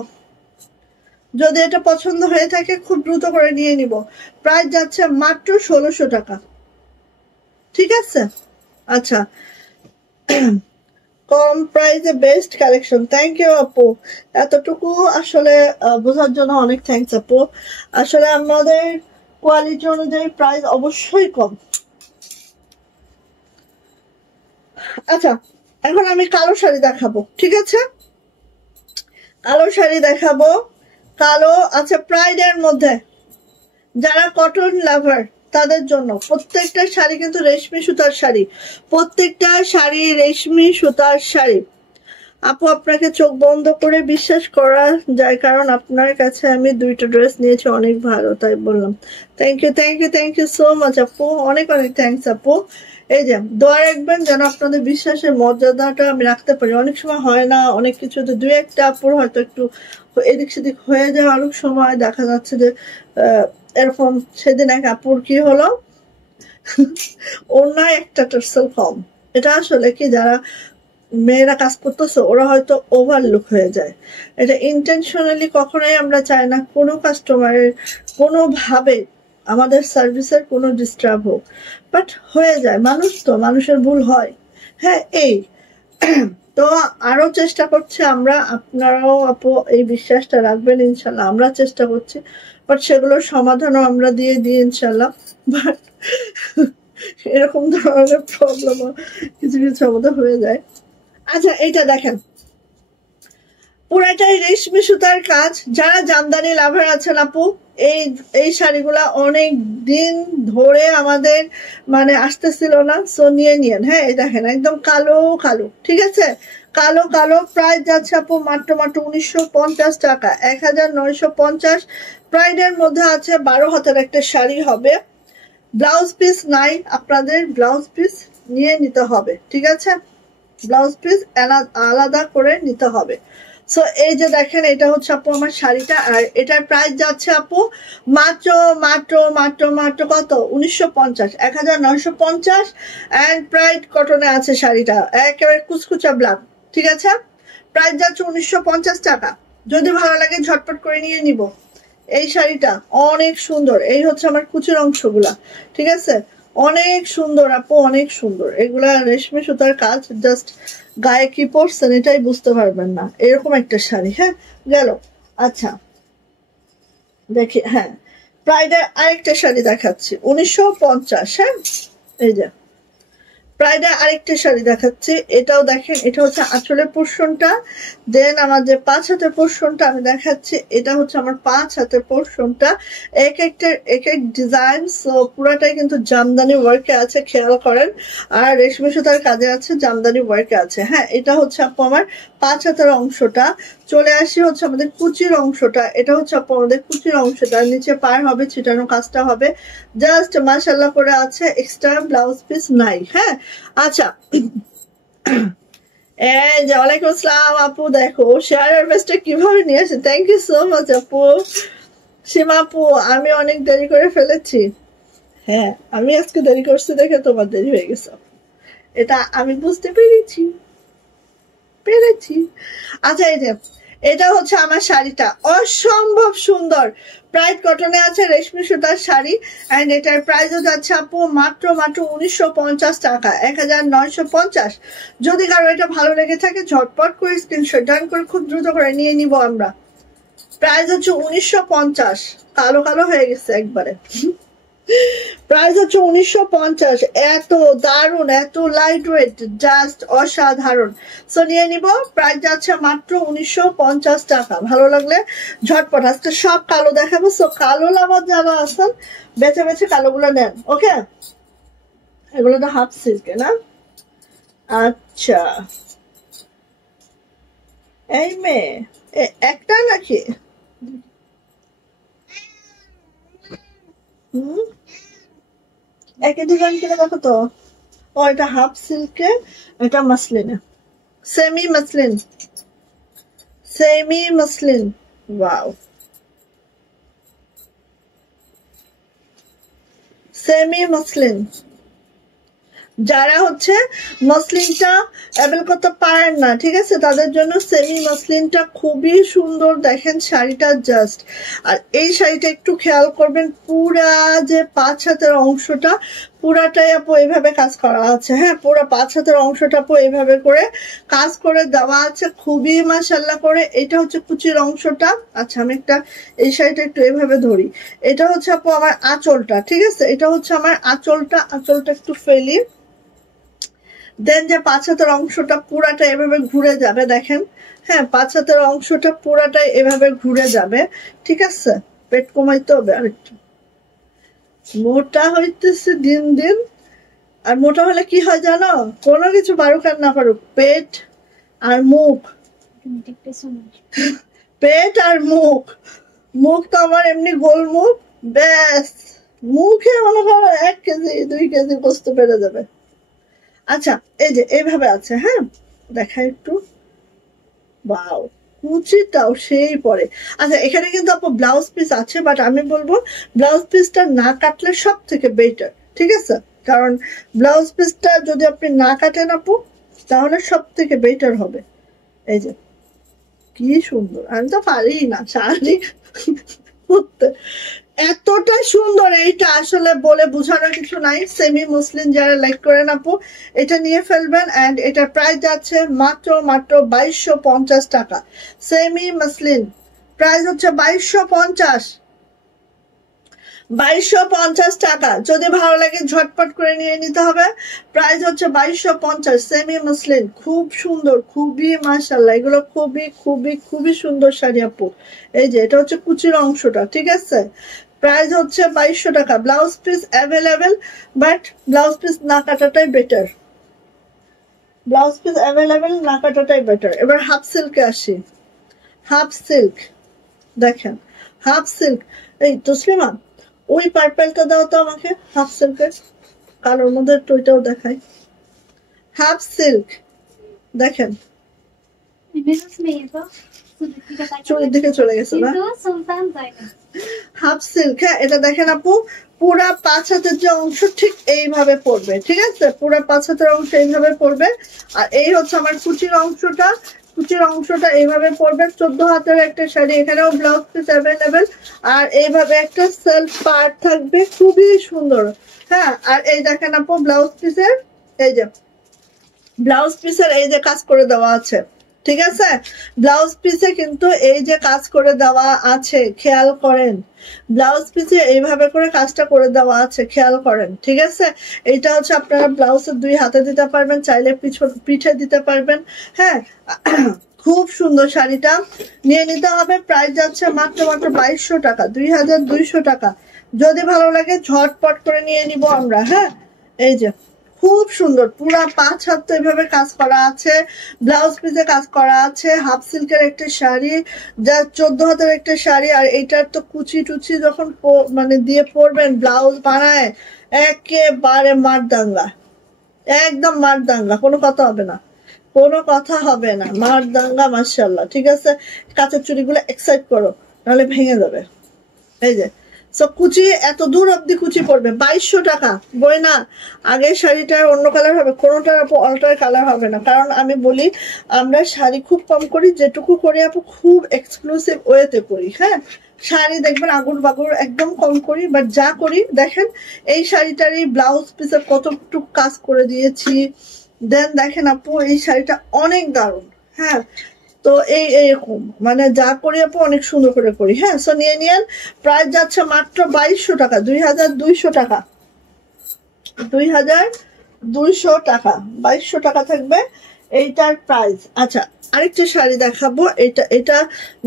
যদি এটা পছন্দ হয়ে থাকে খুব দ্রুত করে নিয়ে নিব। প্রাইস যাচ্ছে মাত্র 1600 টাকা, ঠিক আছে। আচ্ছা, কম প্রাইসে বেস্ট কালেকশন, থ্যাংক ইউ আপু। এতটুকু আসলে বোঝার জন্য অনেক থ্যাংকস আপু। আসলে আমাদের কোয়ালিটি অনুযায়ী প্রাইস অবশ্যই কম। আচ্ছা, এখন আমি কালো শাড়ি দেখাবো, ঠিক আছে, কালো শাড়ি দেখাবো। কালো আছে প্রাইডের মধ্যে, যারা কটন লাভার তাদের জন্য প্রত্যেকটা শাড়ি কিন্তু রেশমি সুতার শাড়ি, প্রত্যেকটা শাড়ি রেশমি সুতার শাড়ি। আপু আপনাকে চোখ বন্ধ করে বিশ্বাস করা যায়, কারণ আপনার কাছে আমি 2টা ড্রেস নিয়েছি, অনেক ভালো, তাই বললাম। থ্যাংক ইউ সো মাচ আপু, অনেক থ্যাংকস আপু। এই যে দোয়া রাখবেন যেন আপনাদের বিশ্বাসের মর্যাদাটা আমি রাখতে পারি। অনেক সময় হয় না, অনেক কিছু 2-1টা আপুর হয়তো একটু এদিক সেদিক হয়ে যায়, অনেক সময় দেখা যাচ্ছে যে এরকম। সেদিন এক আপুর কি হলো, ওনার একটা টার্সেল কম। এটা আসলে কি, যারা মেয়েরা কাজ করতেছে ওরা হয়তো ওভারলুক হয়ে যায়, এটা ইন্টেনশনালি কখনোই আমরা চাই না কোনো কাস্টমারের কোনোভাবে আমাদের সার্ভিসের কোনো ডিস্টার্ব হোক, বাট হয়ে যায়, মানুষ তো, মানুষের ভুল হয়। হ্যাঁ, এই তো আরো চেষ্টা করছি আমরা, আপনারাও আপু এই বিশ্বাসটা রাখবেন ইনশাল্লাহ, আমরা চেষ্টা করছি, বাট সেগুলোর সমাধানও আমরা দিয়ে দিই ইনশাল্লাহ। বাট এরকম ধরনের প্রবলেম কিছু কিছু আমাদের হয়ে যায়। আচ্ছা এইটা দেখেন, পুরাটাই রেশমি সুতার কাজ। যারা জামদানি লাভার আছেন আপু, এই এই শাড়িগুলা অনেক দিন ধরে আমাদের মানে আসতেছিল না, সো নিয়ে নিয়েন। হ্যাঁ এই দেখেন একদম কালো কালো, ঠিক আছে, কালো কালো। প্রাইস যাচ্ছে আপু মাত্র মাত্র 1950 টাকা, 1950। প্রাইডের মধ্যে আছে 12 হাতের একটা শাড়ি হবে। ব্লাউজ পিস নাই আপনাদের, ব্লাউজ পিস নিয়ে নিতে হবে, ঠিক আছে, ব্লাউজ পিস আলাদা করে নিতে হবে। সো এই যে দেখেন এটা হচ্ছে আপু আমার শাড়িটা, আর এটার প্রাইস যাচ্ছে আপু মাত্র মাত্র মাত্র মাত্র কত, 1950, 1950। অ্যান্ড প্রাইড কটনে আছে শাড়িটা, একেবারে কুচকুচা ব্ল্যাক, ঠিক আছে। প্রাইস যাচ্ছে 1950 টাকা। যদি ভালো লাগে ঝটপট করে নিয়ে নিব। এই শাড়িটা অনেক সুন্দর, এই হচ্ছে আমার কুচির অংশগুলা, ঠিক আছে, অনেক সুন্দর আপু, অনেক সুন্দর। এগুলা রেশমি সুতার কাজ, জাস্ট গায়ে কি পরছেন এটাই বুঝতে পারবেন না, এরকম একটা শাড়ি। হ্যাঁ গেল। আচ্ছা দেখি, হ্যাঁ প্রাইডের আরেকটা শাড়ি দেখাচ্ছি 1950। হ্যাঁ এই যে প্রাইডের আরেকটা শাড়ি দেখাচ্ছি, এটাও দেখেন, এটা হচ্ছে আঁচলের পোর্শনটা, দেন আমার যে 5 হাতের পোর্শনটা আমি দেখাচ্ছি, এটা হচ্ছে আমার 5 হাতের পোর্শনটা। এক এক ডিজাইন, সো পুরাটাই কিন্তু জামদানি ওয়ার্কে আছে, খেয়াল করেন। আর রেশমি সুতার কাজে আছে, জামদানি ওয়ার্কে আছে। হ্যাঁ এটা হচ্ছে আপু আমার 5 হাতের অংশটা। চলে আসি হচ্ছে আমাদের কুচির অংশটা, এটা হচ্ছে আপু আমাদের কুচির অংশটা, নিচে পার হবে, ছিটানো কাজটা হবে, জাস্ট মাশাআল্লাহ করে আছে, এক্সট্রা ব্লাউজ পিস নাই। হ্যাঁ আচ্ছা এই যে ওয়ালাইকুম আসসালাম আপু, দেখো শেয়ার আর বেস্টটা কিভাবে নিয়ে আসে, থ্যাংক ইউ সো মাচ আপু। সীমা আপু আমি অনেক দেরি করে ফেলেছি, হ্যাঁ আমি আজকে দেরি করছি দেখে তোমার দেরি হয়ে গেছে, এটা আমি বুঝতে পেরেছি পেরেছি। আচ্ছা এই যে এটা হচ্ছে আমার শাড়িটা, অসম্ভব সুন্দর, প্রাইড কটনে আছে, রেশমি সুতার শাড়ি। এন্ড এটার প্রাইসও যাচ্ছে আপু মাত্র মাত্র 1950 টাকা, 1950। যদি কারো এটা ভালো লেগে থাকে ঝটপট করে স্ক্রিনশট ডান করে খুব দ্রুত করে নিয়ে নিব আমরা। প্রাইস হচ্ছে 1950, কালো কালো হয়ে গেছে একবারে। প্রাইস হচ্ছে 1950, এত দারুন, এত লাইট ওয়েট, জাস্ট অসাধারণ। সো নিয়ে নিব, প্রাইস যাচ্ছে মাত্র 1950 টাকা। ভালো লাগলে ঝটপট, আজকে সব কালো দেখাবো, সো কালো লাভার যারা আছেন বেছে বেছে কালোগুলো নেন, ওকে। এগুলো তো হাফ সিল্কে না, আচ্ছা এই মেয়ে একটা নাকি, হুম একই ডিজাইন কিনে দেখো তো। ও এটা হাফ সিল্কে, এটা মাসলিনে, semi muslin, semi muslin, wow semi muslin. যারা হচ্ছে মসলিনটা অ্যাভেল করতে পারেন না, ঠিক আছে, তাদের জন্য সেমি মসলিনটা খুবই সুন্দর। দেখেন শাড়িটা জাস্ট, আর এই শাড়িটা একটু খেয়াল করবেন, পুরা যে 5 হাতের অংশটা পুরাটাই আপু এইভাবে কাজ করা আছে। হ্যাঁ পুরো 5 হাতের অংশটা আপু এইভাবে করে কাজ করে দেওয়া আছে, খুবই মাশাআল্লাহ করে। এটা হচ্ছে কুচির অংশটা। আচ্ছা আমি একটা এই শাড়িটা একটু এইভাবে ধরি, এটা হচ্ছে আপু আমার আঁচলটা, ঠিক আছে, এটা হচ্ছে আমার আঁচলটা, আঁচলটা একটু ফেলি। দেন যে 5 হাতের অংশটা পুরাটা এভাবে ঘুরে যাবে, দেখেন, হ্যাঁ 5 হাতের অংশটা পুরাটাই এভাবে ঘুরে যাবে, ঠিক আছে। পেট কমাইতে হবে আরেকটু, মোটা হইতেছে দিন দিন। আর মোটা হলে কি হয় জানো, কোনো কিছু পারুক আর না পারুক, পেট আর মুখ, পেট আর মুখ, মুখ তো আমার এমনি গোল মুখ, ব্যাস মুখে মনে করো 1 কেজি 2 কেজি গোস্ত বেড়ে যাবে। আচ্ছা এই যে এইভাবে আছে, হ্যাঁ দেখা একটু, বাও কুচিটাও সেই পরে। আচ্ছা এখানে কিন্তু আপু ব্লাউজ পিস আছে, বাট আমি বলবো ব্লাউজ পিসটা না কাটলে সব থেকে বেটার, ঠিক আছে, কারণ ব্লাউজ পিসটা যদি আপনি না কাটেন আপু তাহলে সব থেকে বেটার হবে। এই যে কি সুন্দর, আমি তো পারি না শাড়ি পরতে, এতটা সুন্দর, এইটা আসলে বলে বোঝানোর কিছু নাই। সেমি মুসলিম যারা লাইক করেন আপু এটা নিয়ে ফেলবেন। এন্ড এটার প্রাইস যাচ্ছে মাত্র মাত্র 2250 টাকা। সেমি মুসলিম প্রাইস হচ্ছে 2250, 2250 টাকা। যদি ভালো লাগে ঝটপট করে নিয়ে নিতে হবে। প্রাইস হচ্ছে 2250। সেমি মসলিন, খুব সুন্দর, খুবই মাশাআল্লাহ, এগুলো খুবই খুবই খুবই সুন্দর শাড়ি আপু। এই যে এটা হচ্ছে কুচির অংশটা, ঠিক আছে। প্রাইস হচ্ছে 2200 টাকা। Blouse piece available, but blouse piece না কাটাটাই বেটার। ব্লাউজ পিস অ্যাভেলেবেল, না কাটাটাই বেটার। এবার হাফ সিল্কে আসি। হাফ সিল্ক দেখেন, হাফ সিল্ক। এই তসলিমা, ওই পার্পেলটা দাও তো আমাকে, হাফ সিল্কের কালোর মধ্যে একটু ওইটাও দেখাই। হাফ সিল্ক দেখেন, চুরির দিকে চলে গেছে না। হাফ সিল্ক, হ্যাঁ এটা দেখেন আপু, পুরা 5 হাতের যে অংশ ঠিক এইভাবে পড়বে, ঠিক আছে। পুরা 5 হাতের অংশ এইভাবে পড়বে। আর এই হচ্ছে আমার কুচির অংশটা, কুচির অংশটা এইভাবে পড়বে। 14 হাতের একটা শাড়ি, এখানেও ব্লাউজ পিস অ্যাভেলেবেল। আর এইভাবে একটা সেলফ পার্ট থাকবে, খুবই সুন্দর। হ্যাঁ, আর এই দেখেন আপু ব্লাউজ পিসের, এই যে ব্লাউজ পিসের এই যে কাজ করে দেওয়া আছে, ঠিক আছে। ব্লাউজ পিসে কিন্তু এই যে কাজ করে দেওয়া আছে, খেয়াল করেন। ব্লাউজ পিসে এইভাবে করে কাজটা করে দেওয়া আছে, খেয়াল করেন, ঠিক আছে। এইটা হচ্ছে আপনারা ব্লাউজের 2 হাতে দিতে পারবেন, চাইলে পিঠে দিতে পারবেন। হ্যাঁ, খুব সুন্দর শাড়িটা নিয়ে নিতে হবে। প্রাইস যাচ্ছে মাত্র 2200 টাকা, 2200 টাকা। যদি ভালো লাগে ঝটপট করে নিয়ে নিব আমরা। হ্যাঁ, এই যে খুব সুন্দর, পুরা 5 হাত তো এইভাবে কাজ করা আছে, ব্লাউজ পিসে কাজ করা আছে। হাফ সিল্কের একটা শাড়ি, যা 14 হাতের একটা শাড়ি। আর এইটার তো কুচি টুচি যখন মানে দিয়ে পরবেন, ব্লাউজ বানায় একেবারে মারদাঙ্গা, একদম মারদাঙ্গা, কোনো কথা হবে না, কোনো কথা হবে না, মারদাঙ্গা মাশাআল্লাহ, ঠিক আছে। কাঁচের চুড়িগুলো এক্সাইট করো, নাহলে ভেঙে যাবে। এই যে সব কুচি, এত দূর অব্দি কুচি পড়বে। 2200 টাকা। বই না, আগের শাড়িটার অন্য কালার হবে, কোনোটার আপু অল্টার কালার হবে না। কারণ আমি বলি, আমরা শাড়ি খুব কম করি, যেটুকু করি আপু খুব এক্সক্লুসিভ ওয়েতে করি। হ্যাঁ, শাড়ি দেখবেন আগুন বাগুর একদম কম করি, বাট যা করি দেখেন এই শাড়িটারই ব্লাউজ পিসের কতটুকু কাজ করে দিয়েছি। দেন দেখেন আপু এই শাড়িটা অনেক দারুণ। হ্যাঁ, তো এইরকম মানে যা করি আপু অনেক সুন্দর করে করি। হ্যাঁ, সো নিয়ে নিয়েন। প্রাইস যাচ্ছে মাত্র 2200 টাকা, 2200 টাকা, 2200 টাকা, 2200 টাকা থাকবে এইটার প্রাইস। আচ্ছা, আরেকটা শাড়ি দেখাবো। এটা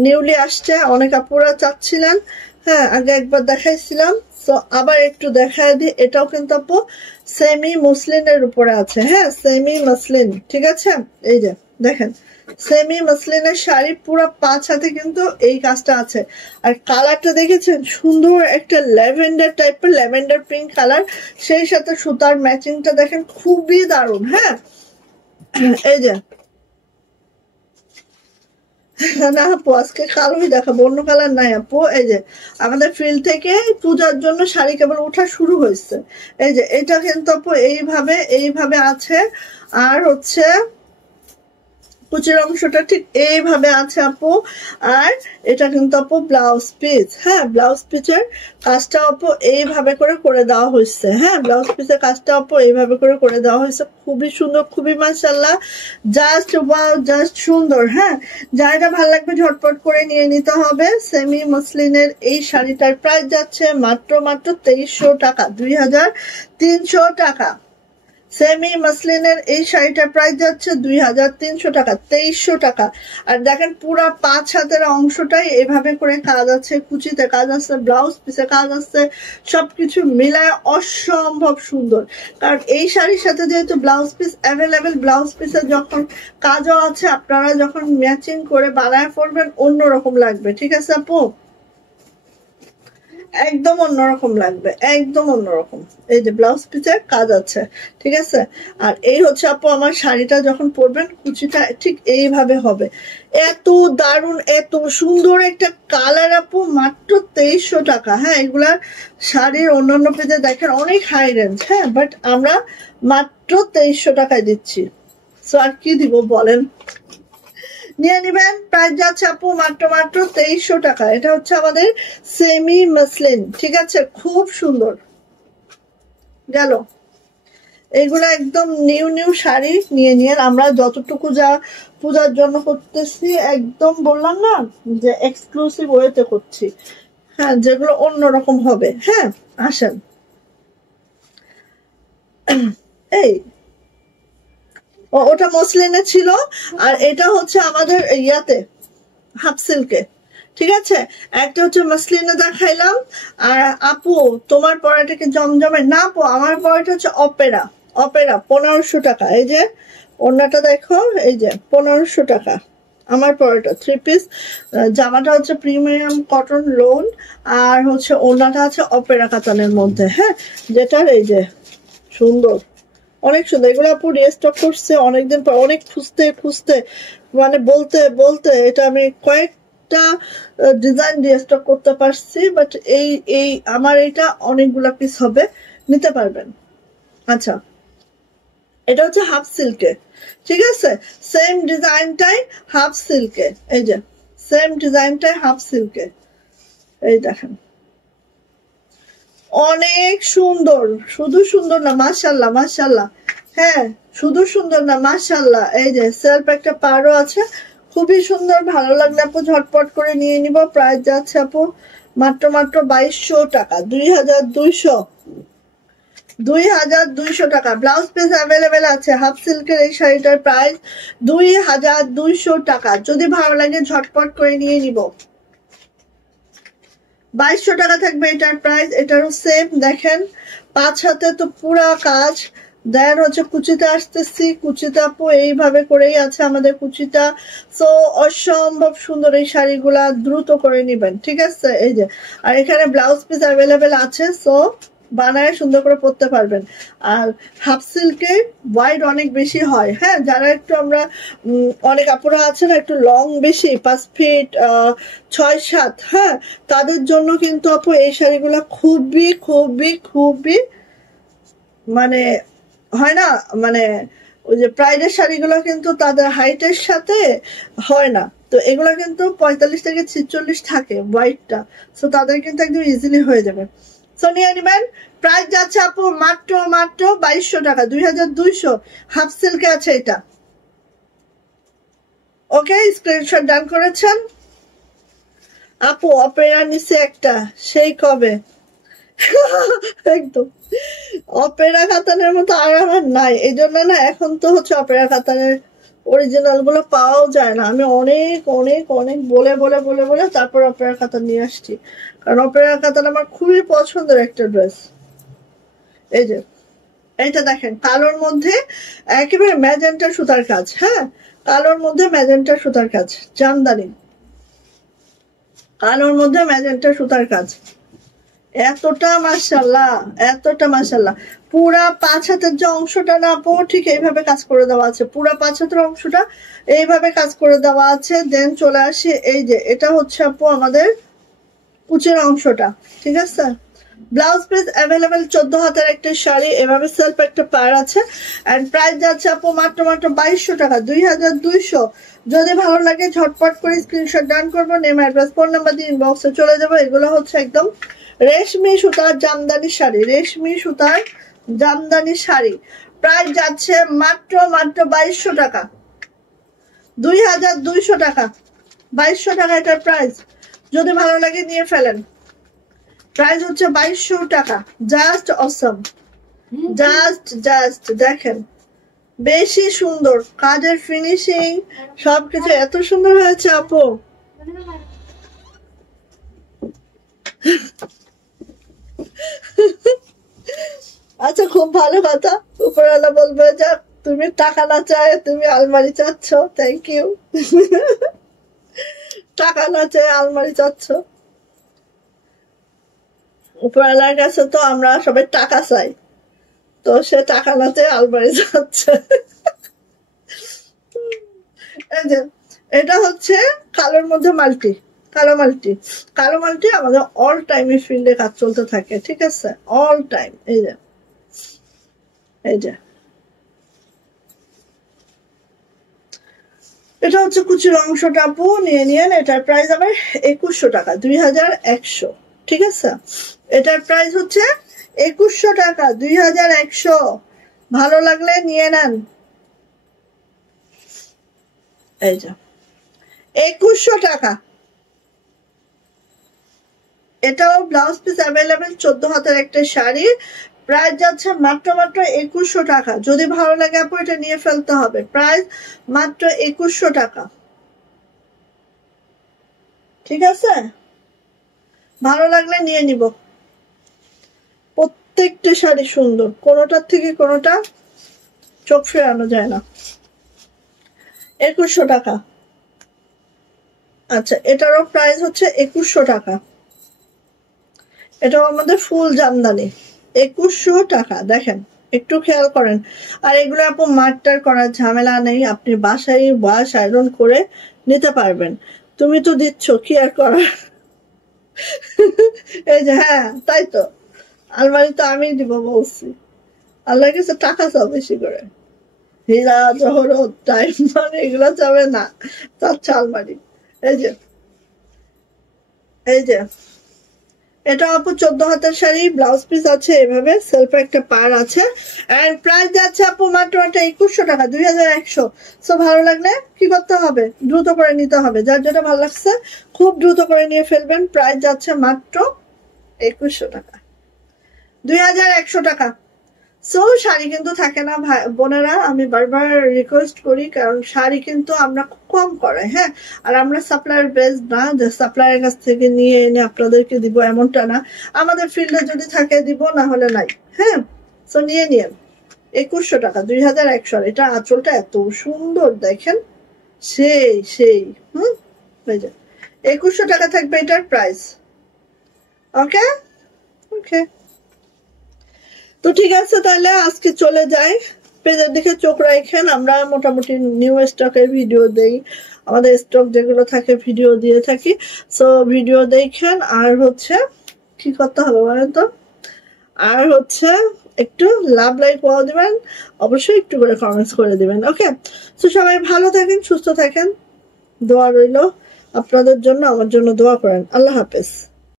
নিউলি আসছে, অনেক আপুরা চাচ্ছিলেন। হ্যাঁ, আগে একবার দেখাইছিলাম, তো আবার একটু দেখায় দিই। এটাও কিন্তু আপু সেমি মসলিনের উপরে আছে। হ্যাঁ, সেমি মসলিন, ঠিক আছে। এই যে দেখেন, সেমি মসলিনের শাড়ি, পুরো 5 হাতে কিন্তু এই কাজটা আছে। আর কালারটা দেখেছেন, সুন্দর একটা ল্যাভেন্ডার টাইপের, ল্যাভেন্ডার পিঙ্ক কালার, সেই সাথে সুতার ম্যাচিংটা দেখেন, খুবই দারুণ। হ্যাঁ, এই যে না আপু আজকে কালোই দেখাবো, অন্য কালার নাই আপু। এই যে আমাদের ফিল্ড থেকে পূজার জন্য শাড়ি কেবল ওঠা শুরু হয়েছে। এই যে এটা কিন্তু আপু এইভাবে আছে। আর হচ্ছে কুচির অংশটা ঠিক এইভাবে আছে আপু। আর এটা কিন্তু আপু ব্লাউজ পিস। হ্যাঁ, ব্লাউজ পিসের কাজটা আপু এইভাবে করে দেওয়া হয়েছে। হ্যাঁ, ব্লাউজ পিসের কাজটা আপু এইভাবে করে দেওয়া হয়েছে, খুবই সুন্দর, খুবই মাশাআল্লাহ, জাস্ট ওয়াও, জাস্ট সুন্দর। হ্যাঁ, যারা ভালো লাগবে ঝটপট করে নিয়ে নিতে হবে। সেমি মসলিনের এই শাড়িটার প্রাইস যাচ্ছে মাত্র 2300 টাকা, 2300 টাকা। সেমি মসলিনের এই শাড়িটার প্রাইস যাচ্ছে 2300 টাকা, 2300 টাকা। আর দেখেন পুরা 5 হাতের অংশটাই এভাবে করে কাজ আছে, কুচিতে কাজ আছে, ব্লাউজ পিসে কাজ আছে, সবকিছু মিলায় অসম্ভব সুন্দর। কারণ এই শাড়ির সাথে যেহেতু ব্লাউজ পিস অ্যাভেলেবেল, ব্লাউজ পিসের যখন কাজও আছে, আপনারা যখন ম্যাচিং করে বানায় পরবেন অন্যরকম লাগবে, ঠিক আছে আপু, একদম অন্যরকম লাগবে, একদম অন্যরকম। এই যে ব্লাউজ পিসের কাজ আছে, ঠিক আছে। আর এই হচ্ছে আপু আমার শাড়িটা যখন পরবেন, কুচিটা ঠিক এইভাবে হবে, এত দারুণ, এত সুন্দর একটা কালার আপু, মাত্র 2300 টাকা। হ্যাঁ, এগুলার শাড়ির অন্যান্য পেজে দেখেন অনেক হাই রেঞ্জ। হ্যাঁ, বাট আমরা মাত্র 2300 টাকায় দিচ্ছি। সো আর কি দিব বলেন, নিয়ে নিবেন। প্রাইস যাচ্ছে আপু মাত্র 2300 টাকা। এটা হচ্ছে আমাদের সেমি মসলিন, ঠিক আছে, খুব সুন্দর গেল। এইগুলো একদম নিউ শাড়ি নিয়ে নিয়ে আমরা যতটুকু যা পূজার জন্য করতেছি, একদম বললাম না যে এক্সক্লুসিভ ওয়েতে করছি। হ্যাঁ, যেগুলো অন্যরকম হবে। হ্যাঁ, আসেন। এই ওটা মসলিনে ছিল, আর এটা হচ্ছে আমাদের ইয়াতে হাফ সিল্কে। ঠিক আছে, একটা হচ্ছে মসলিনে দেখাইলাম। আর আপু তোমার পরাটা কি জমজমে? না আপু, আমার পরাটা হচ্ছে অপেরা। অপেরা 1500 টাকা। এই যে ওড়নাটা দেখো, এই যে 1500 টাকা আমার পরাটা। 3 পিস জামাটা হচ্ছে প্রিমিয়াম কটন লোন, আর হচ্ছে ওড়নাটা আছে অপেরা কাতানের মধ্যে। হ্যাঁ, যেটার এই যে সুন্দর, অনেক সুন্দর। এগুলো আপু রিস্টক করছে অনেকদিন পর, অনেক খুঁজতে খুঁজতে, মানে বলতে বলতে এটা আমি কয়েকটা ডিজাইন রিস্টক করতে পারছি। বাট এই এই আমার এটা অনেকগুলা পিস হবে, নিতে পারবেন। আচ্ছা, এটা হচ্ছে হাফ সিল্কে। ঠিক আছে, সেম ডিজাইনটাই হাফ সিল্কে। এই যে সেম ডিজাইনটাই হাফ সিল্কে। এই দেখেন, অনেক সুন্দর। শুধু সুন্দর না, মাশাল্লাহ মাশাল্লাহ। হ্যাঁ, শুধু সুন্দর না, মাশাল্লাহ। এই যে সেলফ একটা পারও আছে, খুবই সুন্দর। ভালো লাগলে আপু ঝটপট করে নিয়ে নিব। প্রাইস যাচ্ছে আপু মাত্র মাত্র 2200 টাকা, 2200, 2200 টাকা। ব্লাউজ পিস অ্যাভেলেবেল আছে। হাফ সিল্কের এই শাড়িটার প্রাইস 2200 টাকা। যদি ভালো লাগে ঝটপট করে নিয়ে নিব। 2200 টাকা থাকবে এটার প্রাইস। এটারও সেম। দেখেন 5 হাতে তো পুরা কাজ। দেন হচ্ছে কুচিতে আসতেছি। কুচিটা আপু এইভাবে করেই আছে আমাদের কুচিটা। সো অসম্ভব সুন্দর এই শাড়িগুলা, দ্রুত করে নিবেন। ঠিক আছে, এই যে। আর এখানে ব্লাউজ পিস অ্যাভেলেবেল আছে, সো বানায় সুন্দর করে পরতে পারবেন। আর হাফ সিল্কে ওয়াইড অনেক বেশি হয়। হ্যাঁ, যারা একটু আমরা অনেক আপুরা আছে না একটু লং বেশি, 5 ফিট 6-7, হ্যাঁ, তাদের জন্য কিন্তু আপু এই শাড়িগুলো খুবই খুবই খুবই, মানে হয় না, মানে ওই যে প্রাইডের শাড়িগুলো কিন্তু তাদের হাইটের সাথে হয় না। তো এগুলো কিন্তু 45 থেকে 46 থাকে হোয়াইটটা। সো তাদের কিন্তু একদম ইজিলি হয়ে যাবে। সো নিয়ে নিবেন। প্রাইস যাচ্ছে আপু মাত্র মাত্র 2200 টাকা, 2200। হাফ সিল্কে আছে এটা। ওকে, স্ক্রিনশট ডান করেছেন আপু? অপেরা নিচে একটা, সেই কবে? একদম অপেরা কাতানের মতো আর আমার নাই। এই জন্য না এখন তো হচ্ছে অপেরা কাতানের অরিজিনাল গুলো পাওয়াও যায় না। আমি অনেক অনেক অনেক বলে বলে বলে বলে তারপর অপেরা কাতান নিয়ে আসছি, কারণ অপেরা কাতান আমার খুবই পছন্দের একটা ড্রেস। এই যে এইটা দেখেন, কালোর মধ্যে একেবারে ম্যাজেন্টা সুতার কাজ। হ্যাঁ, কালোর মধ্যে ম্যাজেন্টা সুতার কাজ, জামদানি কালোর মধ্যে ম্যাজেন্টা সুতার কাজ। এতটা মাশাল্লাহ, এতটা মাশাল্লাহ। পুরা 5 হাতের যে অংশটা না আপু, ঠিক এইভাবে কাজ করে দেওয়া আছে। পুরা 5 হাতের অংশটা এইভাবে কাজ করে দেওয়া আছে। দেন চলে আসি, এই যে এটা হচ্ছে আপু আমাদের কুচের অংশটা। ঠিক আছে, ব্লাউজ পিস অ্যাভেলেবেল। 14 হাতের একটা শাড়ি, এভাবে সেলফ একটা পার আছে। এন্ড প্রাইস যাচ্ছে আপু মাত্র মাত্র 2200 টাকা, 2200। যদি ভালো লাগে ঝটপট করে স্ক্রিনশট ডান করবো, নেম অ্যাড্রেস ফোন নাম্বার দিয়ে ইনবক্সে চলে যাবো। এগুলো হচ্ছে একদম রেশমি সুতার জামদানি শাড়ি, রেশমি সুতার জামদানি শাড়ি। প্রাইস যাচ্ছে মাত্র মাত্র 2200 টাকা, 2200 টাকা, 2200 টাকা এটার প্রাইস। যদি ভালো লাগে নিয়ে ফেলেন। প্রাইস হচ্ছে 2200 টাকা। জাস্ট অসম, জাস্ট দেখেন, বেশি সুন্দর কাজের ফিনিশিং, সবকিছু এত সুন্দর হয়েছে আপু। আচ্ছা, খুব ভালো কথা। উপরওয়ালা বলবে যে তুমি টাকা না চায় তুমি আলমারি চাচ্ছ। Thank you. টাকা না চায় আলমারি চাচ্ছ। উপরওয়ালার কাছে তো আমরা সবাই টাকা চাই, তো সে টাকা না চায় আলমারি চাচ্ছে। এই যে এটা হচ্ছে কালোর মধ্যে মাল্টি, কালো মাল্টি। কালো মাল্টি আমাদের অল টাইম এই ফিল্ডে কাজ চলতে থাকে। ঠিক আছে, অল টাইম। এই যে এই যে এটা হচ্ছে কুচির অংশটা আপু নিয়ে নিয়েন। এটার প্রাইস আবার 2100 টাকা, 2100। ঠিক আছে, এটার প্রাইস হচ্ছে 2100 টাকা, 2100। ভালো লাগলে নিয়ে নেন। এই যে 2100 টাকা। এটাও ব্লাউজ পিস অ্যাভেলেবেল, 14 হাতের একটা শাড়ি, প্রাইস যাচ্ছে মাত্র 2100 টাকা। যদি ভালো লাগে আপু এটা নিয়ে ফেলতে হবে, প্রাইস মাত্র 2100 টাকা। ঠিক আছে, ভালো লাগলে নিয়ে নিব। প্রত্যেকটা শাড়ি সুন্দর, কোনোটার থেকে কোনোটা চোখ ফেরানো যায় না। 2100 টাকা। আচ্ছা, এটারও প্রাইস হচ্ছে 2100 টাকা। এটাও আমাদের ফুল জামদানি, 2100 টাকা। দেখেন, একটু খেয়াল করেন। আর এগুলো আপু মারটার করার ঝামেলা নেই, আপনি বাসায় ওয়াশ আয়রন করে নিতে পারবেন। তুমি তো দিচ্ছ, কি আর করার। এই যে, হ্যাঁ তাই তো, আলমারি তো আমি দিব বলছি। আল্লাহর কাছে টাকা চাও বেশি করে, হীরা জহরত ডায়মন্ড এগুলো চাবে না, চাচ্ছে আলমারি। এই যে, এই যে, এটা আপু 14 হাতের শাড়ি, ব্লাউজ পিস আছে এভাবে, সেলফে একটা পার আছে, এন্ড প্রাইস যাচ্ছে আপু মাত্র 2100 টাকা, 2100। সো ভালো লাগলে কি করতে হবে, দ্রুত করে নিতে হবে। যার যেটা ভালো লাগছে খুব দ্রুত করে নিয়ে ফেলবেন। প্রাইস যাচ্ছে মাত্র 2100 টাকা, 2100 টাকা। সো শাড়ি কিন্তু থাকে না ভাই বোনেরা, আমি বারবার রিকোয়েস্ট করি, কারণ শাড়ি কিন্তু আমরা খুব কম করাই। হ্যাঁ, আর আমরা সাপ্লায়ার বেস না যে সাপ্লায়ারের কাছ থেকে নিয়ে এনে আপনাদেরকে দিব, এমনটা না। আমাদের ফিল্ডে যদি থাকে দিব, না হলে নাই। হ্যাঁ, সো নিয়ে নিন। 2100 টাকা, 2100। এটা আঁচলটা এত সুন্দর দেখেন, সেই সেই হয়ে যায়। 2100 টাকা থাকবে এটার প্রাইস। ওকে ওকে, তো ঠিক আছে, তাহলে আজকে চলে যাই। পেজের দিকে চোখ রাখেন, আমরা মোটামুটি নিউ স্টকের ভিডিও দেই, আমাদের স্টক যেগুলো থাকে ভিডিও দিয়ে থাকি। সো ভিডিও দেখেন, আর হচ্ছে কি করতে হবে বলেন তো, আর হচ্ছে একটু লাভ লাইক ওয়াও দিবেন, অবশ্যই একটু করে কমেন্টস করে দিবেন। ওকে, তো সবাই ভালো থাকেন, সুস্থ থাকেন, দোয়া রইল আপনাদের জন্য, আমার জন্য দোয়া করেন। আল্লাহ হাফেজ।